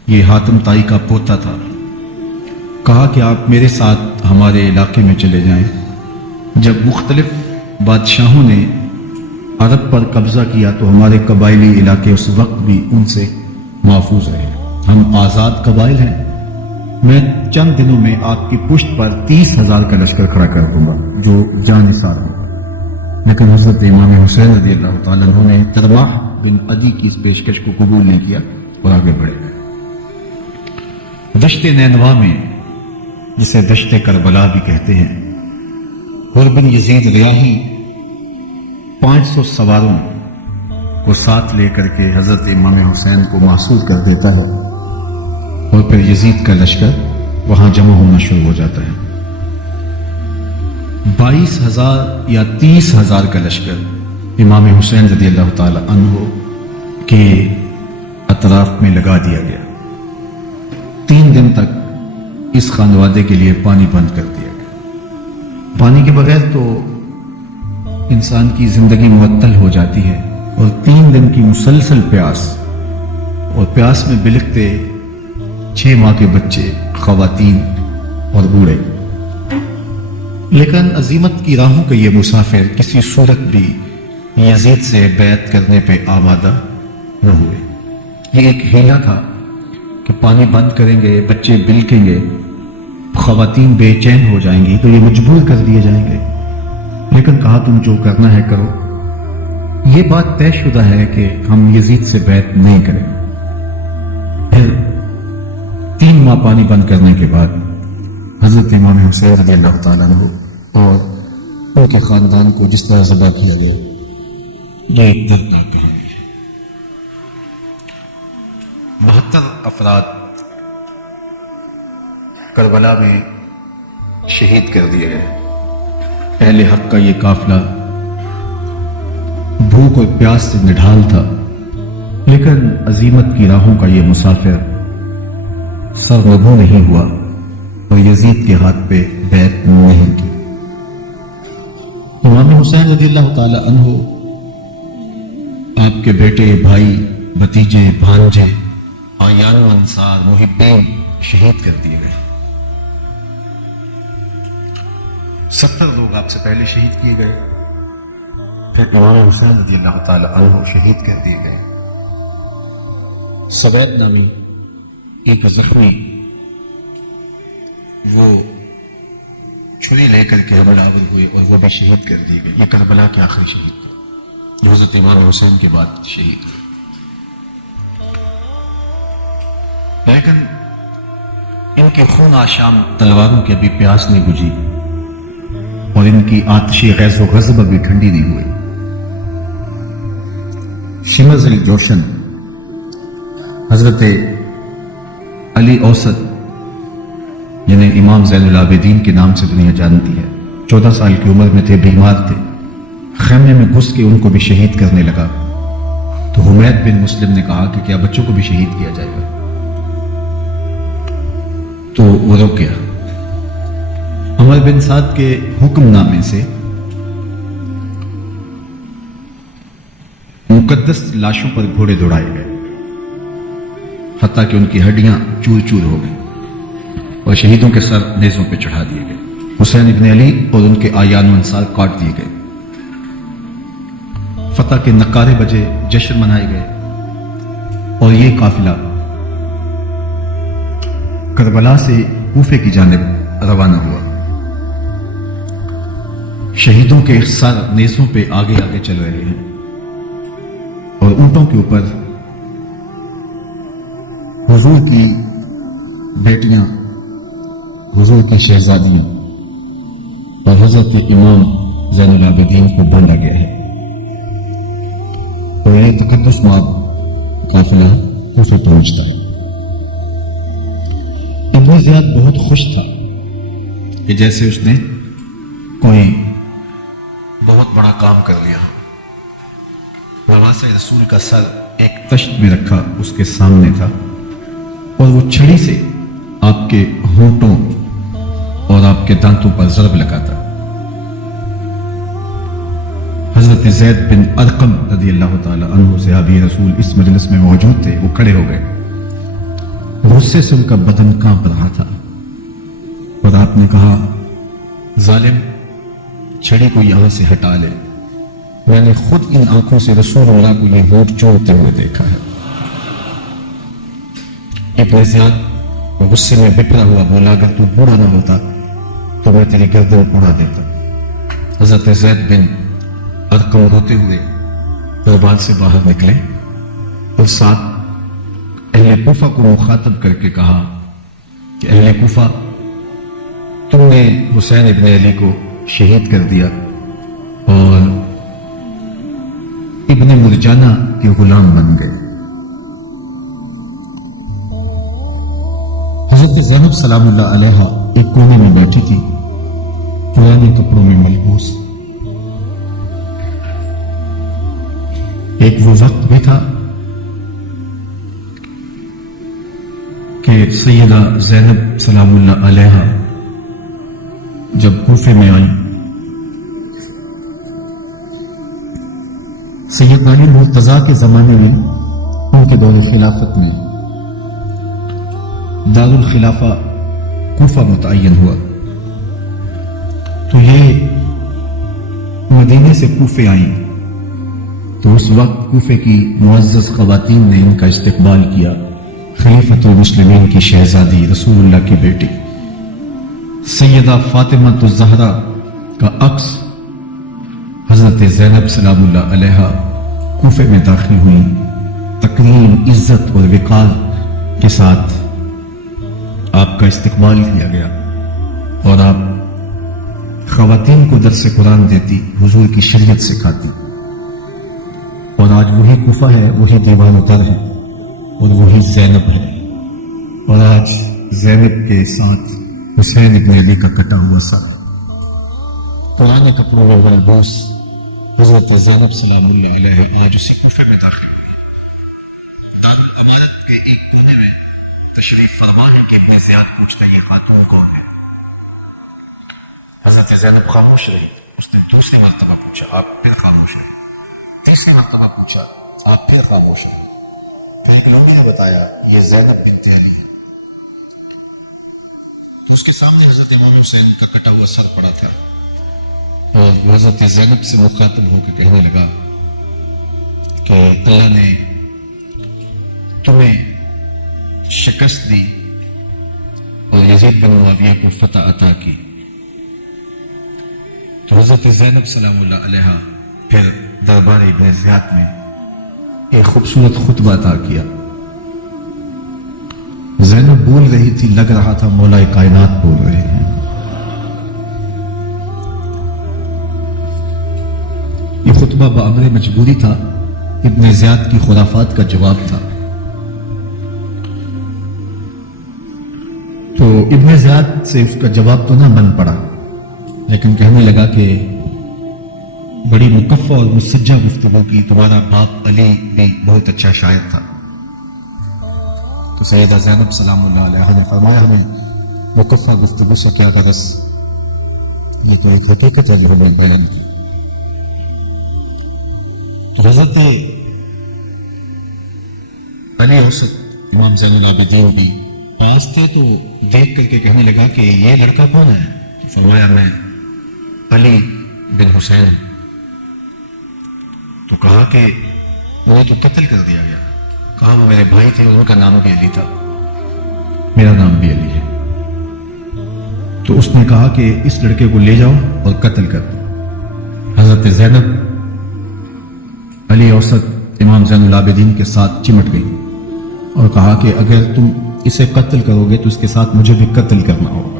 یہ حاتم تائی کا پوتا تھا، کہا کہ آپ میرے ساتھ ہمارے علاقے میں چلے جائیں۔ جب مختلف بادشاہوں نے عرب پر قبضہ کیا تو ہمارے قبائلی علاقے اس وقت بھی ان سے محفوظ رہے۔ ہم آزاد قبائل ہیں، میں چند دنوں میں آپ کی پشت پر 30,000 کا لشکر کھڑا کر دوں گا جو جانثار ہوگا۔ لیکن حضرت امام حسین رضی اللہ تعالیٰ عنہ نے ترماح بن عدی کی اس پیشکش کو قبول نہیں کیا اور آگے بڑھے گئے۔ دشت نینوا میں، جسے دشت کربلا بھی کہتے ہیں، حر بن یزید ریاحی 500 سواروں کو ساتھ لے کر کے حضرت امام حسین کو محصور کر دیتا ہے، اور پھر یزید کا لشکر وہاں جمع ہونا شروع ہو جاتا ہے۔ 22,000 یا 30,000 کا لشکر امام حسین رضی اللہ تعالی عنہ کے اطراف میں لگا دیا گیا۔ 3 دن تک اس خانوادے کے لیے پانی بند کر دیا گیا۔ پانی کے بغیر تو انسان کی زندگی معطل ہو جاتی ہے، اور 3 دن کی مسلسل پیاس، اور پیاس میں بلکتے 6 ماہ کے بچے، خواتین اور بوڑھے۔ لیکن عظیمت کی راہوں کے یہ مسافر کسی صورت بھی یزید سے بیعت کرنے پہ آمادہ نہ ہوئے۔ یہ ایک ہیلا تھا کہ پانی بند کریں گے، بچے بلکیں گے، خواتین بے چین ہو جائیں گی تو یہ مجبور کر دیے جائیں گے۔ لیکن کہا تم جو کرنا ہے کرو۔ یہ بات طے شدہ ہے کہ ہم یزید سے بیعت نہیں کریں گے۔ پھر 3 ماہ پانی بند کرنے کے بعد حضرت امام حسین رضی اللہ تعالیٰ عنہ اور ان کے خاندان کو جس طرح ذبح کیا گیا، یہ ایک دردناک کہانی ہے۔ 72 افراد کربلا میں شہید کر دیے گئے۔ اہل حق کا یہ قافلہ بھوک اور پیاس سے نڈھال تھا، لیکن عزیمت کی راہوں کا یہ مسافر سرنگو نہیں ہوا اور یزید کے ہاتھ پہ بیعت نہیں کی۔ امام حسین رضی اللہ تعالی عنہ آپ کے بیٹے، بھائی، بھتیجے، بھانجے، آیان و انصار، محبین شہید کر دیے گئے۔ 70 لوگ آپ سے پہلے شہید کیے گئے، پھر امام حسین رضی اللہ تعالی عنہ شہید کر دیے گئے۔ سوید نامی ایک زخمی وہ چھری لے کر کے حملہ آور ہوئے اور وہ بھی شہید کر دیے گئے۔ یہ کربلا کے آخری شہید تھے، جو حضرت امام حسین کے بعد شہید ہوئے۔ لیکن ان کی خون آشام تلواروں کی ابھی پیاس نہیں بجھی اور ان کی آتش غیظ و غضب ابھی ٹھنڈی نہیں ہوئی۔ شمز الجوشن حضرت علی اوسط، جنہیں امام زین العابدین کے نام سے دنیا جانتی ہے، 14 سال کی عمر میں تھے، بیمار تھے، خیمے میں گھس کے ان کو بھی شہید کرنے لگا تو حمید بن مسلم نے کہا کہ کیا بچوں کو بھی شہید کیا جائے گا؟ تو وہ رک گیا۔ عمر بن سعد کے حکم نامے سے مقدس لاشوں پر گھوڑے دوڑائے گئے، حتیٰ کہ ان کی ہڈیاں چور چور ہو گئیں اور شہیدوں کے سر نیزوں پہ چڑھا دیے گئے۔ حسین ابن علی اور ان کے آیان و انصار کاٹ دیے گئے۔ فتح کے نقارے بجے، جشن منائے گئے اور یہ قافلہ کربلا سے کوفے کی جانب روانہ ہوا۔ شہیدوں کے سر نیزوں پہ آگے آگے چل رہے ہیں اور اونٹوں کے اوپر حضور کی بیٹیاں، حضور کی شہزادیاں اور حضرت امام زین العابدین کو باندھا گیا ہے اور یہ تقدس مآب قافلہ کوفے پہنچتا ہے۔ ابن زیاد بہت خوش تھا کہ جیسے اس نے کوئی بہت بڑا کام کر لیا ہو۔ نواسہ رسول کا سر ایک تشت میں رکھا اس کے سامنے تھا اور وہ چھڑی سے آپ کے ہونٹوں اور آپ کے دانتوں پر ضرب لگاتا۔ حضرت زید بن ارقم رضی اللہ تعالی عنہ صحابی رسول اس مجلس میں موجود تھے، وہ کھڑے ہو گئے۔ غصے سے ان کا بدن کانپ رہا تھا اور آپ نے کہا، ظالم، چھڑی کو یہاں سے ہٹا لے، میں نے خود ان آنکھوں سے رسول اللہ کو یہ ہونٹ چومتے ہوئے دیکھا ہے۔ ابن زیاد غصے میں بپھرا ہوا بولا، اگر تو بوڑھا نہ ہوتا تو میں تیری گردن اڑا دیتا۔ حضرت زید بن ارقم روتے ہوئے دربار سے باہر نکلے اور ساتھ اہل کوفہ کو مخاطب کر کے کہا کہ اہل کوفہ، تم نے حسین ابن علی کو شہید کر دیا اور ابن مرجانہ کے غلام بن گئے۔ حضرت زینب سلام اللہ علیہا ایک کونے میں بیٹھی تھی، پرانے کپڑوں میں ملبوس۔ ایک وہ وقت بھی تھا کہ سیدہ زینب سلام اللہ علیہا جب کوفے میں آئیں، سید علی المرتضیٰ کے زمانے میں ان کے دور خلافت میں دارالخلافہ کوفہ متعین ہوا، تو یہ مدینے سے کوفے آئیں تو اس وقت کوفے کی معزز خواتین نے ان کا استقبال کیا۔ خلیفۃ المسلمین کی شہزادی، رسول اللہ کی بیٹی سیدہ فاطمہ الزہرا کا عکس حضرت زینب سلام اللہ علیہا کوفے میں داخل ہوئی، تکریم، عزت اور وقار کے ساتھ آپ کا استقبال کیا گیا اور آپ خواتین کو درس قرآن دیتی، حضور کی شریعت سکھاتی. اور آج وہی کوفہ ہے، وہی دیوار و در ہے اور وہی زینب ہے. اور آج زینب کے ساتھ حسین ابن علی کا کٹا ہوا سر ہے. پرانے کپڑوں میں ملبوس حضرت زینب سلام اللہ علیہ آج اسی کوفے میں داخل ہوئی ہے. دارالامارت کے ایک کونے میں تشریف فرما ہے کہ ابن زیاد پوچھتا یہ خاتون کون ہے. حضرت زینب خاموش رہی. اس نے دوسری مرتبہ پوچھا، آپ پھر خاموش رہی. تیسری مرتبہ پوچھا، آپ پھر خاموش رہی. پھر ایک لوڈی نے بتایا یہ زینب بنت علی ہے. تو اس کے سامنے حضرت امام حسین کا کٹا ہوا سر پڑا تھا اور وہ حضرت زینب سے مخاطب ہو کے کہنے لگا کہ اللہ نے تمہیں شکست دی اور یزید بن معاویہ کو فتح عطا کی. تو حضرت زینب سلام اللہ علیہ پھر دربار ابن زیاد میں ایک خوبصورت خطبہ عطا کیا. زینب بول رہی تھی، لگ رہا تھا مولا کائنات بول رہے ہیں. یہ خطبہ بامر مجبوری تھا، ابن زیاد کی خرافات کا جواب تھا. تو ابن زیاد سے اس کا جواب تو نہ بن پڑا، لیکن کہنے لگا کہ بڑی مکفہ اور مسجع گفتگو کی، تمہارا باپ علی بھی بہت اچھا شاعر تھا. تو سیدہ زینب سلام اللہ علیہ نے فرمایا ہمیں مکفہ گفتگو سے کیا غرض، یہ تو ایک حقیقت ہے جو ہم نے بیان کی. تو حضرت علی اوسط امام زین العابدین بھی پاس تھے، تو دیکھ کر کے کہنے لگا کہ یہ لڑکا کون ہے. تو فرمایا میں علی بن حسین ہوں. تو کہا کہ انہیں تو قتل کر دیا گیا. کہا وہ میرے بھائی تھے، ان کا نام بھی علی تھا، میرا نام بھی علی ہے. تو اس نے کہا کہ اس لڑکے کو لے جاؤ اور قتل کر دو. حضرت زینب علی اوسط امام زین العابدین کے ساتھ چمٹ گئی اور کہا کہ اگر تم اسے قتل کرو گے تو اس کے ساتھ مجھے بھی قتل کرنا ہوگا.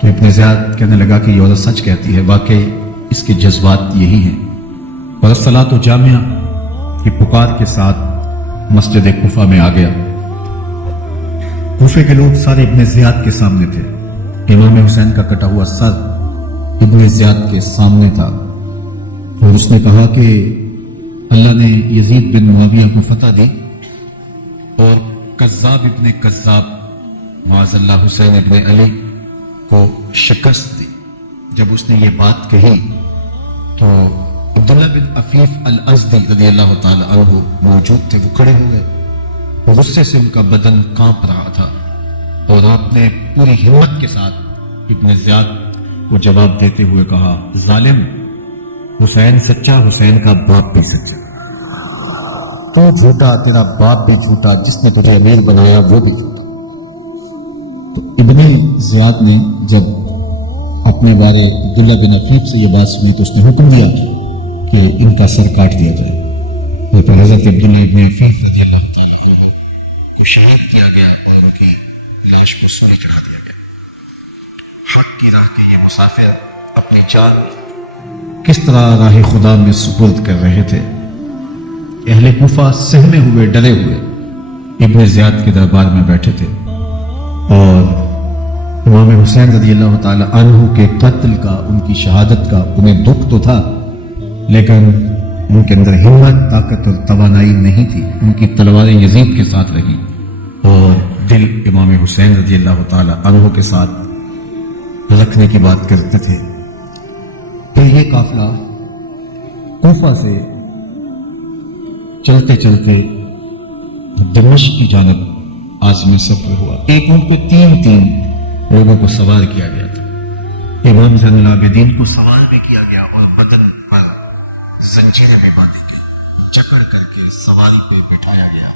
تو ابن زیاد کہنے لگا کہ یہ عورت سچ کہتی ہے، واقعی اس کے جذبات یہی ہیں. اور الصلاۃ جامعہ کی پکار کے ساتھ مسجد کوفہ میں آ گیا. کوفے کے لوگ سارے ابن زیاد کے سامنے تھے. امام حسین کا کٹا ہوا سر ابن زیاد کے سامنے تھا اور اس نے کہا کہ اللہ نے یزید بن معاویہ کو فتح دی اور کذاب ابن کذاب معاذ اللہ حسین ابن علی کو شکست دی. جب اس نے یہ بات کہی تو عبداللہ بن عفیف الازدی رضی اللہ تعالی عنہ موجود تھے. وہ کھڑے ہو گئے، غصے سے ان کا بدن کانپ رہا تھا اور آپ نے پوری ہمت کے ساتھ ابن زیاد کو جواب دیتے ہوئے کہا، ظالم، حسین سچا، حسین کا باپ بھی سچا. تو جھوٹا، تیرا باپ بھی جھوٹا، جس نے تجھے امیر بنایا وہ بھی جھوٹا. تو ابن زیاد نے جب اپنے بارے عبداللہ بن عفیف سے یہ بات سنی تو اس نے حکم دیا کہ ان کا سر کاٹ دیا جائے. اور پھر حضرت عبداللہ ابن عفیف رضی اللہ تعالی عنہ کو شہید کیا گیا اور ان کی لاش کو سولی چڑھا دیا گیا. حق کی راہ کے یہ مسافر اپنی جان کس طرح راہ خدا میں سپرد کر رہے تھے. اہل کوفہ سہمے ہوئے، ڈرے ہوئے ابن زیاد کے دربار میں بیٹھے تھے اور امام حسین رضی اللہ تعالی عنہ کے قتل کا، ان کی شہادت کا انہیں دکھ تو تھا، لیکن ان کے اندر ہمت، طاقت اور توانائی نہیں تھی. ان کی تلواریں یزید کے ساتھ رہیں اور دل امام حسین رضی اللہ تعالی عنہ کے ساتھ رکھنے کی بات کرتے تھے. پھر یہ قافلہ کوفہ سے چلتے چلتے دمشق کی جانب عازم سفر ہوا. ایک اونٹ پہ تین لوگوں کو سوار کیا گیا تھا. امام زین العابدین کو سوار بھی کیا گیا اور بدن پر زنجیریں بھی باندھی گئی، جکڑ کر کے سواری پہ بٹھایا گیا.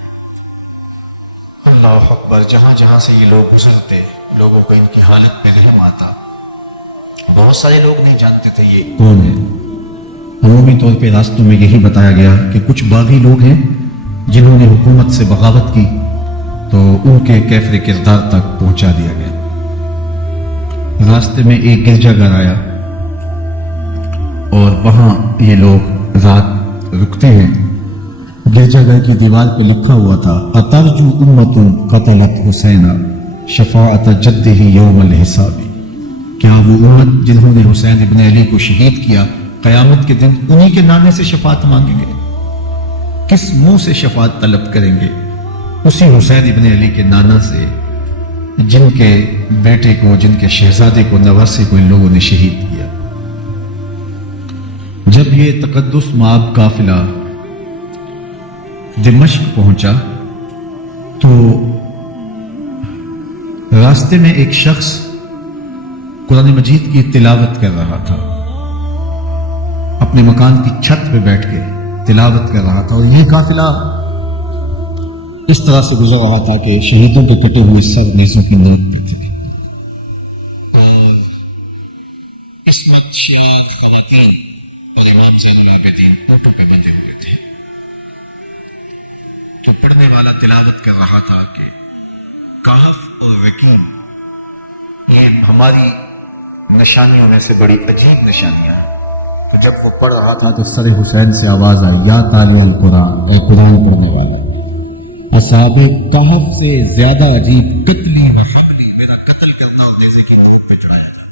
اللہ اکبر. جہاں جہاں سے یہ لوگ گزرتے لوگوں کو ان کی حالت پہ رحم آتا. بہت سارے لوگ نہیں جانتے تھے یہ کون ہے. عمومی طور پہ راستوں میں یہی بتایا گیا کہ کچھ باغی لوگ ہیں جنہوں نے حکومت سے بغاوت کی تو ان کے کیفر کردار تک پہنچا دیا گیا۔ راستے میں ایک گرجا گھر آیا اور وہاں یہ لوگ رات رکتے ہیں۔ گرجا گھر کی دیوار پہ لکھا ہوا تھا اترجو امت قتلت حسین شفاعت جدہ یوم الحساب، کیا وہ امت جنہوں نے حسین ابن علی کو شہید کیا قیامت کے دن انہی کے نانے سے شفاعت مانگیں گے؟ کس منہ سے شفاعت طلب کریں گے؟ اسی حسین ابن علی کے نانا سے جن کے بیٹے کو، جن کے شہزادے کو، نواسے کو ان لوگوں نے شہید کیا۔ جب یہ تقدس مآب قافلہ دمشق پہنچا تو راستے میں ایک شخص قرآن مجید کی تلاوت کر رہا تھا، اپنے مکان کی چھت پہ بیٹھ کے تلاوت کر رہا تھا، اور یہ قافلہ اس طرح سے گزر رہا تھا کہ شہیدوں کے کٹے ہوئے سر نیزوں کی نوک پہ تھے، اور عصمت شیار خواتین اور امام زین العابدین اونٹوں پہ بندھے ہوئے تھے۔ تو پڑھنے والا تلاوت کر رہا تھا کہ کہف اور رقیم یہ ہماری نشانیوں میں سے بڑی عجیب نشانیاں ہیں۔ تو جب وہ پڑھ رہا تھا تو سر حسین سے آواز آئی یا تالی القرآن، اے قرآن پڑھنے والا، اصحاب کہف سے زیادہ عجیب قتلی و حملی، میرا قتل کرنا اور نیزے کی نوک پہ چڑھایا جانا ہے۔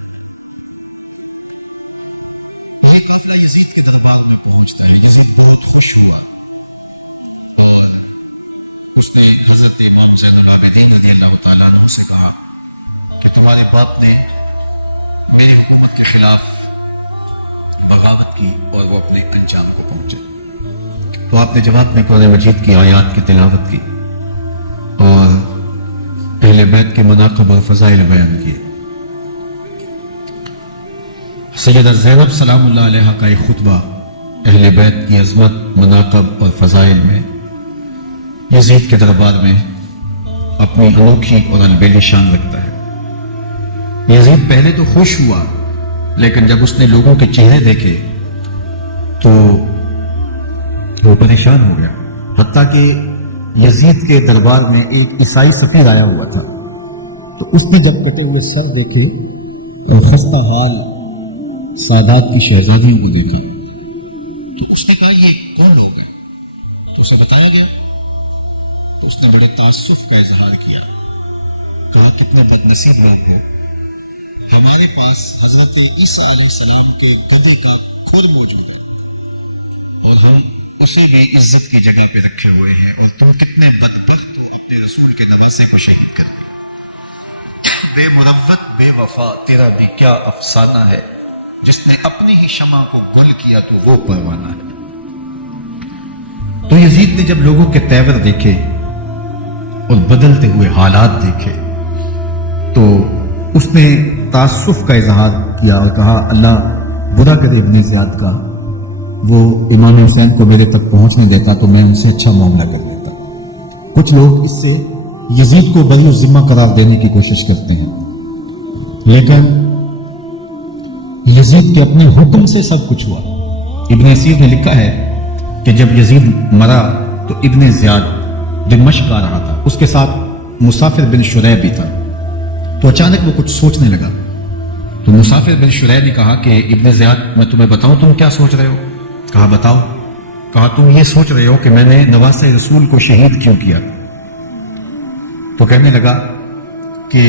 یہ قافلہ یزید کے دربار میں پہنچتا ہے۔ یزید بہت خوش ہوا اور اس نے حضرت امام زین العابدین رضی اللہ تعالیٰ عنہ سے کہا کہ تمہارے باپ نے میری حکومت کے خلاف بغاوت کی اور وہ اپنے انجام کو پہنچے۔ تو آپ نے جواب میں قرآن مجید کی آیات کی تلاوت کی اور اہل بیت کے مناقب اور فضائل بیان کیے۔ سیدہ زینب سلام اللہ علیہ کا ایک خطبہ اہل بیت کی عظمت، مناقب اور فضائل میں یزید کے دربار میں اپنی انوکھی اور البیلی شان رکھتا ہے۔ یزید پہلے تو خوش ہوا، لیکن جب اس نے لوگوں کے چہرے دیکھے تو وہ پریشان ہو گیا، حتیٰ کہ یزید کے دربار میں ایک عیسائی سفیر آیا ہوا تھا، تو اس نے جب کٹے ہوئے سر دیکھے اور خستہ حال سادات کی شہزادیوں کو دیکھا تو اس نے کہا یہ کون لوگ ہیں؟ تو اسے بتایا گیا تو اس نے بڑے تعصف کا اظہار کیا، کہا کتنے بد نصیب لوگ ہو، ہمارے پاس حضرت عیسیٰ علیہ السلام کے گدھے کا کھر موجود ہے اور ہم اسے بھی عزت کی جگہ پہ رکھے ہوئے ہیں، اور تم کتنے بدبخت ہو، اپنے رسول کے نواسے کو شہید کر دیا۔ بے مروت بے وفا تیرا بھی کیا افسانہ ہے، جس نے اپنی ہی شمع کو گل کیا تو وہ پروانہ ہے۔ تو یزید نے جب لوگوں کے تیور دیکھے اور بدلتے ہوئے حالات دیکھے تو اس نے تعصف کا اظہار کیا اور کہا اللہ برا کرے ابن زیاد کا، وہ امام حسین کو میرے تک پہنچنے دیتا تو میں ان سے اچھا معاملہ کر لیتا۔ کچھ لوگ اس سے یزید کو بری الذمہ قرار دینے کی کوشش کرتے ہیں، لیکن یزید کے اپنے حکم سے سب کچھ ہوا۔ ابن اسیر نے لکھا ہے کہ جب یزید مرا تو ابن زیاد دمشق آ رہا تھا، اس کے ساتھ مسافر بن شریح بھی تھا، تو اچانک وہ کچھ سوچنے لگا، تو مسافر بن شریح نے کہا کہ ابن زیاد میں تمہیں بتاؤں تم کیا سوچ رہے ہو؟ کہا بتاؤ۔ کہا تم یہ سوچ رہے ہو کہ میں نے نواسہ رسول کو شہید کیوں کیا؟ تو کہنے لگا کہ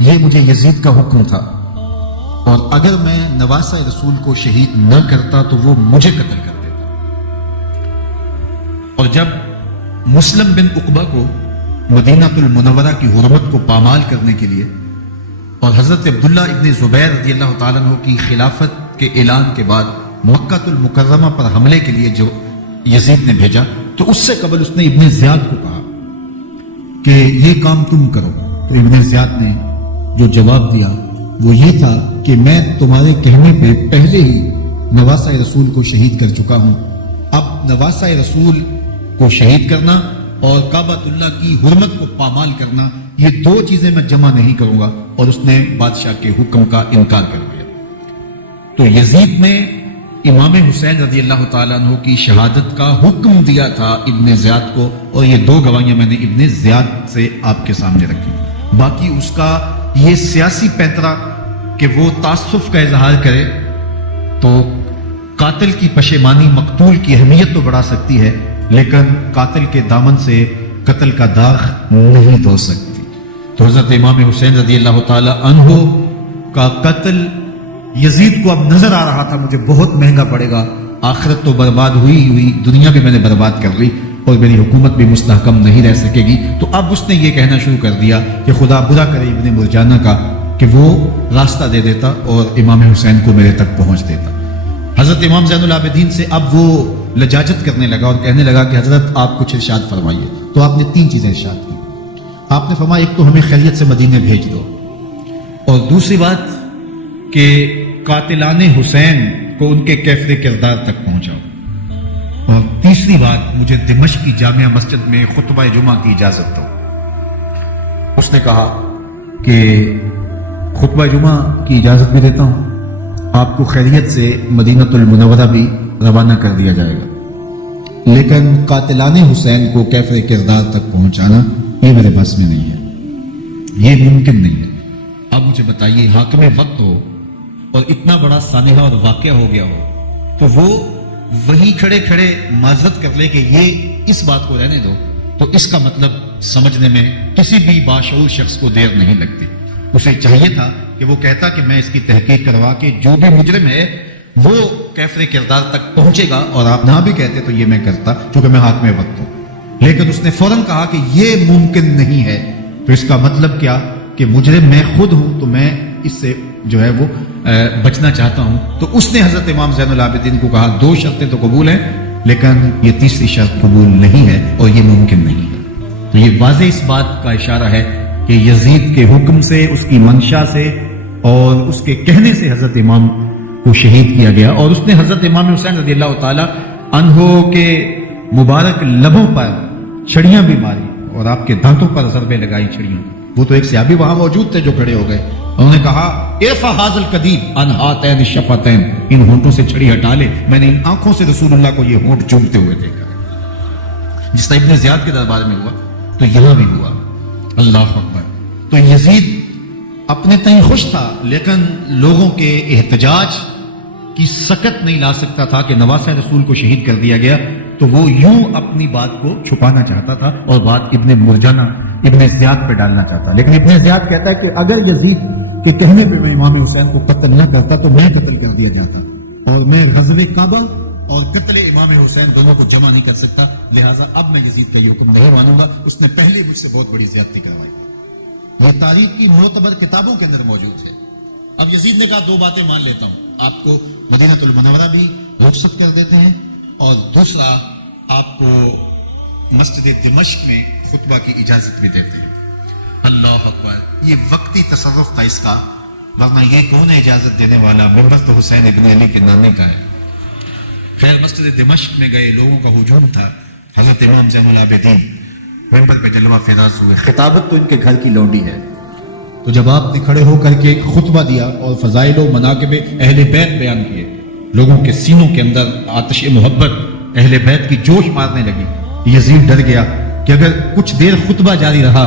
یہ مجھے یزید کا حکم تھا، اور اگر میں نواسہ رسول کو شہید نہ کرتا تو وہ مجھے قتل کر دیتا۔ اور جب مسلم بن عقبہ کو مدینہ المنورہ کی حرمت کو پامال کرنے کے لیے اور حضرت عبداللہ ابن زبیر رضی اللہ تعالیٰ عنہ کی خلافت کے اعلان کے بعد مکہ المکرمہ پر حملے کے لیے جو یزید نے بھیجا، تو اس سے قبل اس نے ابن زیاد کو کہا کہ یہ کام تم کرو، تو ابن زیاد نے جو جواب دیا وہ یہ تھا کہ میں تمہارے کہنے پہ پہلے ہی نواسہ رسول کو شہید کر چکا ہوں، اب نواسہ رسول کو شہید کرنا اور کعبۃ اللہ کی حرمت کو پامال کرنا، یہ دو چیزیں میں جمع نہیں کروں گا، اور اس نے بادشاہ کے حکم کا انکار کر دیا۔ تو یزید نے امام حسین رضی اللہ تعالیٰ عنہ کی شہادت کا حکم دیا تھا ابن زیاد کو، اور یہ دو گواہیاں میں نے ابن زیاد سے آپ کے سامنے رکھی۔ باقی اس کا یہ سیاسی پینترا کہ وہ تعصب کا اظہار کرے تو قاتل کی پشیمانی مقتول کی اہمیت تو بڑھا سکتی ہے، لیکن قاتل کے دامن سے قتل کا داغ نہیں دھو سکتی۔ تو حضرت امام حسین رضی اللہ تعالی عنہ کا قتل یزید کو اب نظر آ رہا تھا مجھے بہت مہنگا پڑے گا، آخرت تو برباد ہوئی، دنیا بھی میں نے برباد کر لی اور میری حکومت بھی مستحکم نہیں رہ سکے گی۔ تو اب اس نے یہ کہنا شروع کر دیا کہ خدا برا کرے ابن مرجانہ کا کہ وہ راستہ دے دیتا اور امام حسین کو میرے تک پہنچ دیتا۔ حضرت امام زین العابدین سے اب وہ لجاجت کرنے لگا اور کہنے لگا کہ حضرت آپ کچھ ارشاد فرمائیے۔ تو آپ نے 3 چیزیں ارشاد کی۔ آپ نے فرمایا ایک تو ہمیں خیریت سے مدینے بھیج دو، اور دوسری بات کہ قاتلان حسین کو ان کے کیفر کردار تک پہنچاؤ، اور تیسری بات مجھے دمشق کی جامعہ مسجد میں خطبہ جمعہ کی اجازت دو۔ اس نے کہا کہ خطبہ جمعہ کی اجازت بھی دیتا ہوں، آپ کو خیریت سے مدینۃ المنورہ بھی روانہ کر دیا جائے گا، لیکن قاتلان حسین کو کیفر کردار تک پہنچانا یہ میرے بس میں نہیں ہے، یہ ممکن نہیں ہے۔ اب مجھے بتائیے حاکم وقت ہو اور اتنا بڑا سانحہ اور واقعہ ہو گیا ہو تو وہ وہیں کھڑے کھڑے معذرت کر لے کہ یہ اس بات کو رہنے دو، تو اس کا مطلب سمجھنے میں کسی بھی باشعور شخص کو دیر نہیں لگتی۔ اسے چاہیے تھا کہ وہ کہتا کہ میں اس کی تحقیق کروا کے جو بھی مجرم ہے وہ کیفر کردار تک پہنچے گا، اور آپ نہ بھی کہتے تو یہ میں کرتا چونکہ میں حاکم وقت ہوں۔ لیکن اس نے فوراً کہا کہ یہ ممکن نہیں ہے، تو اس کا مطلب کیا کہ مجرم میں خود ہوں، تو میں اس سے جو ہے وہ بچنا چاہتا ہوں۔ تو اس نے حضرت امام زین العابدین کو کہا 2 شرطیں تو قبول ہیں، لیکن یہ تیسری شرط قبول نہیں ہے اور یہ ممکن نہیں ہے۔ تو یہ واضح اس بات کا اشارہ ہے کہ یزید کے حکم سے، اس کی منشا سے اور اس کے کہنے سے حضرت امام کو شہید کیا گیا، اور اس نے حضرت امام حسین رضی اللہ تعالی عنہ کے مبارک لبوں پر چھڑیاں بھی ماری اور آپ کے دانتوں پر ضربیں لگائی چھڑیوں۔ وہ تو ایک صحابی وہاں موجود تھے جو کھڑے ہو گئے، انہوں نے کہا ارفع ھذا القدیب عن ھاتین الشفتین، ان ہونٹوں سے چھڑی ہٹا لے، میں نے ان آنکھوں سے رسول اللہ کو یہ ہونٹ چومتے ہوئے دیکھا۔ جس طرح ابن زیاد کے دربار میں ہوا تو یہاں بھی ہوا۔ اللہ اکبر۔ تو یزید اپنے تئیں خوش تھا، لیکن لوگوں کے احتجاج کی سکت نہیں لا سکتا تھا کہ نواسہ رسول کو شہید کر دیا گیا، تو وہ یوں اپنی بات کو چھپانا چاہتا تھا اور بات ابن مرجانہ ابن زیاد پہ ڈالنا چاہتا۔ لیکن ابن زیاد کہتا ہے کہ اگر یزید کے کہنے پہ میں امام حسین کو قتل نہ کرتا تو میں قتل کر دیا جاتا، اور میں غزوہ کعبہ اور قتل امام حسین دونوں کو جمع نہیں کر سکتا، لہٰذا اب میں یزید کا یہ حکم نہیں مانوں گا، اس نے پہلے مجھ سے بہت بڑی زیادتی کروائی ہے۔ یہ تاریخ کی معتبر کتابوں کے اندر موجود ہے۔ اب یزید نے کہا 2 باتیں مان لیتا ہوں، آپ کو مدینۃ المنورہ بھی رخصت کر دیتے ہیں، اور دوسرا آپ کو مسجد دمشق میں خطبہ کی اجازت بھی دیتے ہیں۔ اللہ اکبر۔ یہ وقتی تصرف تھا اس کا، ورنہ یہ کون ہے اجازت دینے والا؟ ممبر تو حسین ابن علی کے نانے کا ہے۔ خیر مسجد دمشق میں گئے، لوگوں کا ہجوم تھا، حضرت امام زین العابدین ممبر پہ جلوہ فراز ہوئے۔ خطابت تو ان کے گھر کی لونڈی ہے، تو جب آپ نے کھڑے ہو کر کے خطبہ دیا اور فضائل و مناقب اہل بیت بیان کیے، لوگوں کے سینوں کے اندر آتش محبت اہل بیت کی جوش مارنے لگی۔ یزید ڈر گیا کہ اگر کچھ دیر خطبہ جاری رہا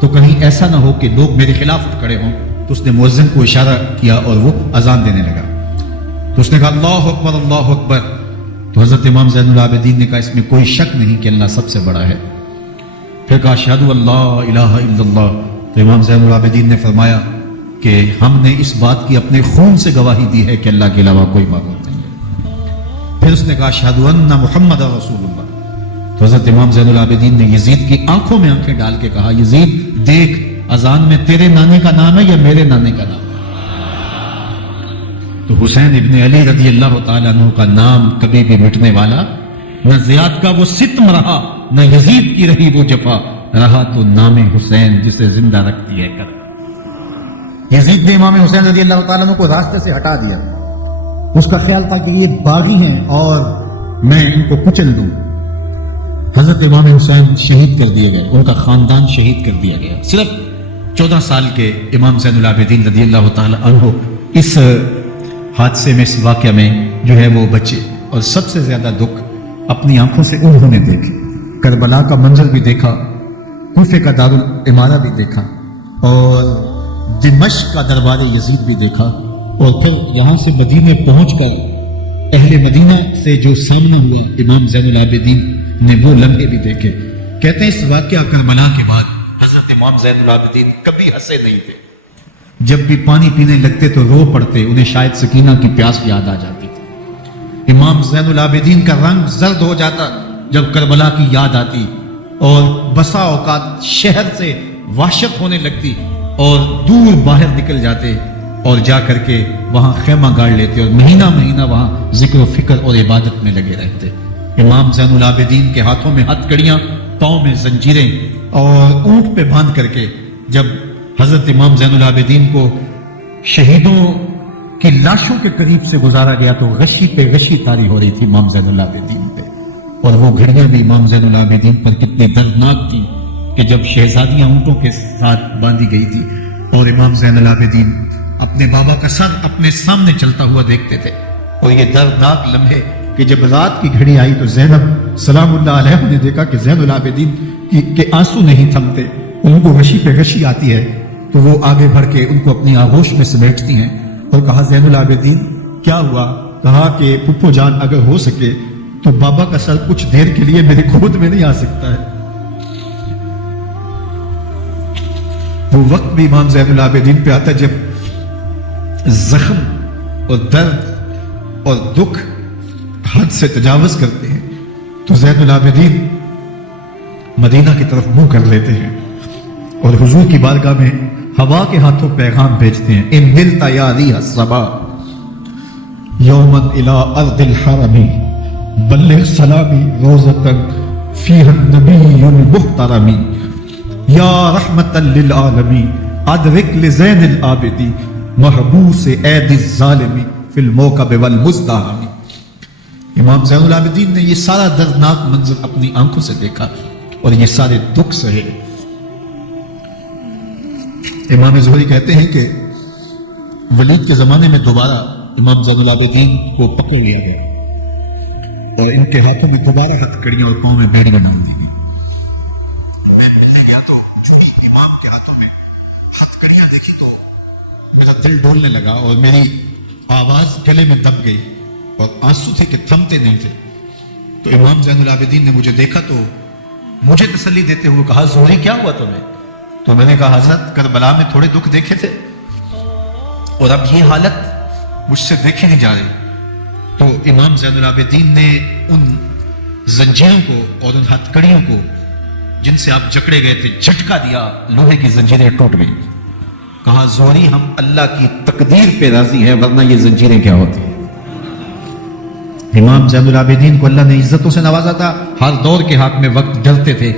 تو کہیں ایسا نہ ہو کہ لوگ میرے خلاف اٹھ کھڑے ہوں، تو اس نے مؤذن کو اشارہ کیا اور وہ اذان دینے لگا۔ تو اس نے کہا اللہ اکبر اللہ اکبر، تو حضرت امام زین العابدین نے کہا اس میں کوئی شک نہیں کہ اللہ سب سے بڑا ہے۔ پھر کہا اشہد ان لا الہ الا اللہ، تو امام زین العابدین نے فرمایا کہ ہم نے اس بات کی اپنے خون سے گواہی دی ہے کہ اللہ کے علاوہ کوئی معبود نہیں ہے۔ پھر اس نے کہا اشہد ان محمد رسول اللہ، تو حضرت امام زین العابدین نے یزید کی آنکھوں میں آنکھیں ڈال کے کہا یزید دیکھ، اذان میں تیرے نانے کا نام ہے یا میرے نانے کا نام؟ تو حسین ابن علی رضی اللہ تعالیٰ عنہ کا نام کبھی بھی مٹنے والا نہ، زیاد کا وہ ستم رہا نہ یزید کی رہی وہ جفا، رہا تو نام حسین جسے زندہ رکھتی ہے کر۔ یزید نے امام حسین رضی اللہ تعالیٰ عنہ کو راستے سے ہٹا دیا، اس کا خیال تھا کہ یہ باغی ہیں اور میں ان کو کچل دوں۔ حضرت امام حسین شہید کر دیے گئے، ان کا خاندان شہید کر دیا گیا۔ صرف 14 سال کے امام زین العابدین رضی اللہ تعالیٰ عنہ اس حادثے میں، اس واقعہ میں جو ہے وہ بچے، اور سب سے زیادہ دکھ اپنی آنکھوں سے انہوں نے دیکھے۔ کربلا کا منظر بھی دیکھا، کوفے کا دارالعمارہ بھی دیکھا، اور دمشق کا دربار یزید بھی دیکھا، اور پھر یہاں سے مدینے پہنچ کر اہل مدینہ سے جو سامنا ہوا امام زین العابدین نے وہ لمحے بھی دیکھے۔ کہتے ہیں اس واقعہ کربلا کے بعد حضرت امام زین العابدین کبھی ہنسے نہیں تھے۔ جب بھی پانی پینے لگتے تو رو پڑتے، انہیں شاید سکینہ کی پیاس یاد آ جاتی تھی۔ امام زین العابدین کا رنگ زرد ہو جاتا جب کربلا کی یاد آتی، اور بسا اوقات شہر سے وحشت ہونے لگتی اور دور باہر نکل جاتے اور جا کر کے وہاں خیمہ گاڑ لیتے اور مہینہ مہینہ وہاں ذکر و فکر اور عبادت میں لگے رہتے۔ امام زین العابدین کے ہاتھوں میں ہتھ کڑیاں، پاؤں میں زنجیریں، اور اونٹ پہ باندھ کر کے جب حضرت امام زین العابدین کو شہیدوں کی لاشوں کے قریب سے گزارا گیا تو غشی پہ غشی طاری ہو رہی تھی امام زین العابدین پہ، اور وہ گھڑیاں بھی امام زین العابدین پر کتنی دردناک تھیں کہ جب شہزادیاں اونٹوں کے ساتھ باندھی گئی تھی اور امام زین العابدین اپنے بابا کا سر اپنے سامنے چلتا ہوا دیکھتے تھے، اور یہ دردناک لمحے کہ جب رات کی گھڑی آئی تو زینب سلام اللہ علیہ نے دیکھا کہ زین العابدین کے آنسو نہیں تھمتے، ان کو غشی پہ غشی آتی ہے، تو وہ آگے بڑھ کے ان کو اپنی آغوش میں سمیٹتی ہیں اور کہا زین العابدین کیا ہوا؟ کہا کہ پپو جان اگر ہو سکے تو بابا کا سر کچھ دیر کے لیے میرے گود میں نہیں آ سکتا ہے۔ وہ وقت بھی امام زین العابدین پہ آتا جب زخم اور درد اور دکھ حد سے تجاوز کرتے ہیں تو زین العابدین مدینہ کی طرف منہ کر لیتے ہیں اور حضور کی بارگاہ میں ہوا کے ہاتھوں پیغام بھیجتے ہیں، ان ملتا یا ریح الصبا یوما الی ارض الحرم بلغ سلامی روزتا فیہا النبی المحترم یا رحمتا للعالمین ادرک لزین العابدین محبوس عید الظالمی فی الموکب والمزدحم۔ امام زین العابدین نے یہ سارا دردناک منظر اپنی آنکھوں سے دیکھا اور یہ سارے دکھ سہے۔ امام زہری کہتے ہیں کہ ولید کے زمانے میں دوبارہ امام زین العابدین کو پکڑ لیا گیا اور ان کے ہاتھوں میں دوبارہ ہتھ کڑیاں اور پاؤں میں بیڑیاں ڈال دی گئی۔ میں ملنے گیا تو جو ہی امام کے ہاتھوں میں ہتھ کڑیاں دیکھی تو میرا دل ڈولنے لگا اور میری آواز گلے میں دب گئی اور آنسو تھے کہ تھمتے نہیں تھے۔ تو امام زین العابدین نے مجھے دیکھا تو مجھے تسلی دیتے ہوئے کہا زہری کیا ہوا تمہیں؟ تو میں نے کہا حضرت کربلا میں تھوڑے دکھ دیکھے تھے اور اب یہ حالت مجھ سے دیکھی نہیں جا رہی۔ تو امام زین العابدین نے ان زنجیروں کو اور ان ہتھ کڑیوں کو جن سے آپ جکڑے گئے تھے جھٹکا دیا، لوہے کی زنجیریں ٹوٹ گئی۔ کہا زہری ہم اللہ کی تقدیر پہ راضی ہیں ورنہ یہ زنجیریں کیا ہوتی ہیں۔ امام زین العابدین کو اللہ نے عزتوں سے نوازا تھا، ہر دور کے حق میں وقت ڈرتے تھے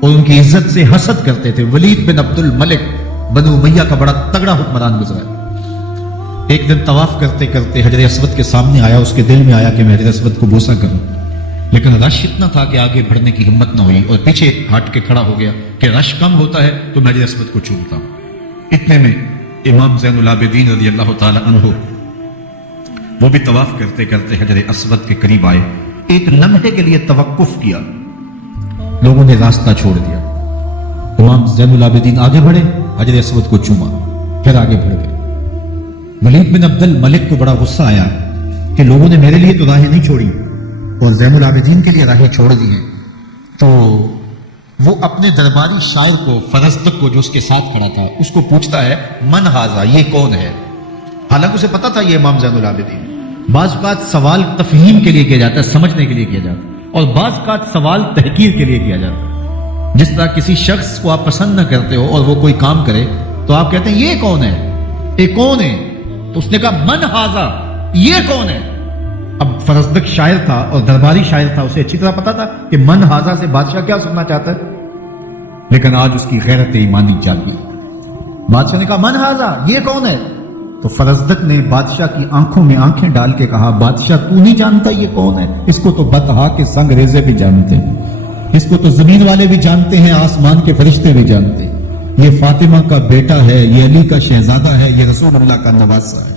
اور ان کی عزت سے حسد کرتے تھے۔ ولید بن عبد الملک بنو امیہ کا بڑا تگڑا حکمران گزرا ہے۔ ایک دن طواف کرتے کرتے حجر اسود کے سامنے آیا، اس کے دل میں آیا کہ میں حجر اسود کو بوسہ کروں، لیکن رش اتنا تھا کہ آگے بڑھنے کی ہمت نہ ہوئی اور پیچھے ہٹ کے کھڑا ہو گیا کہ رش کم ہوتا ہے تو میں حجر اسود کو چومتا ہوں۔ اتنے میں امام زین العابدین رضی اللہ تعالی عنہ وہ بھی طواف کرتے کرتے حجر اسود کے قریب آئے، ایک لمحے کے لیے توقف کیا، لوگوں نے راستہ چھوڑ دیا۔ امام زین العابدین آگے بڑھے، حجر اسود کو چوما، پھر آگے بڑھ گئے۔ ولید بن عبد الملک کو بڑا غصہ آیا کہ لوگوں نے میرے لیے تو راہیں نہیں چھوڑی اور زین العابدین کے لیے راہیں چھوڑ دی ہیں۔ تو وہ اپنے درباری شاعر کو، فرزدق کو جو اس کے ساتھ کھڑا تھا، اس کو پوچھتا ہے من ہاذا، یہ کون ہے؟ حالانکہ اسے پتا تھا یہ امام زین العابدین۔ بعض اوقات سوال تفہیم کے لیے کیا جاتا ہے، سمجھنے کے لیے کیا جاتا ہے، اور بعض اوقات سوال تحقیر کے لیے کیا جاتا ہے۔ جس طرح کسی شخص کو آپ پسند نہ کرتے ہو اور وہ کوئی کام کرے تو آپ کہتے ہیں یہ کون ہے، یہ کون ہے؟ تو اس نے کہا من ہاذا، یہ کون ہے؟ اب فرزدق شاعر تھا اور درباری شاعر تھا، اسے اچھی طرح پتا تھا کہ من ہاذا سے بادشاہ کیا سننا چاہتا ہے، لیکن آج اس کی غیرت ایمانی جاگی۔ بادشاہ نے کہا من ہاذا، یہ کون ہے؟ تو فرزدق نے بادشاہ کی آنکھوں میں آنکھیں ڈال کے کہا بادشاہ تو نہیں جانتا یہ کون ہے؟ اس کو تو بطحا کے سنگ ریزے بھی جانتے ہیں، اس کو تو زمین والے بھی جانتے ہیں، آسمان کے فرشتے بھی جانتے ہیں۔ یہ فاطمہ کا بیٹا ہے، یہ علی کا شہزادہ ہے، یہ رسول اللہ کا نواسہ ہے۔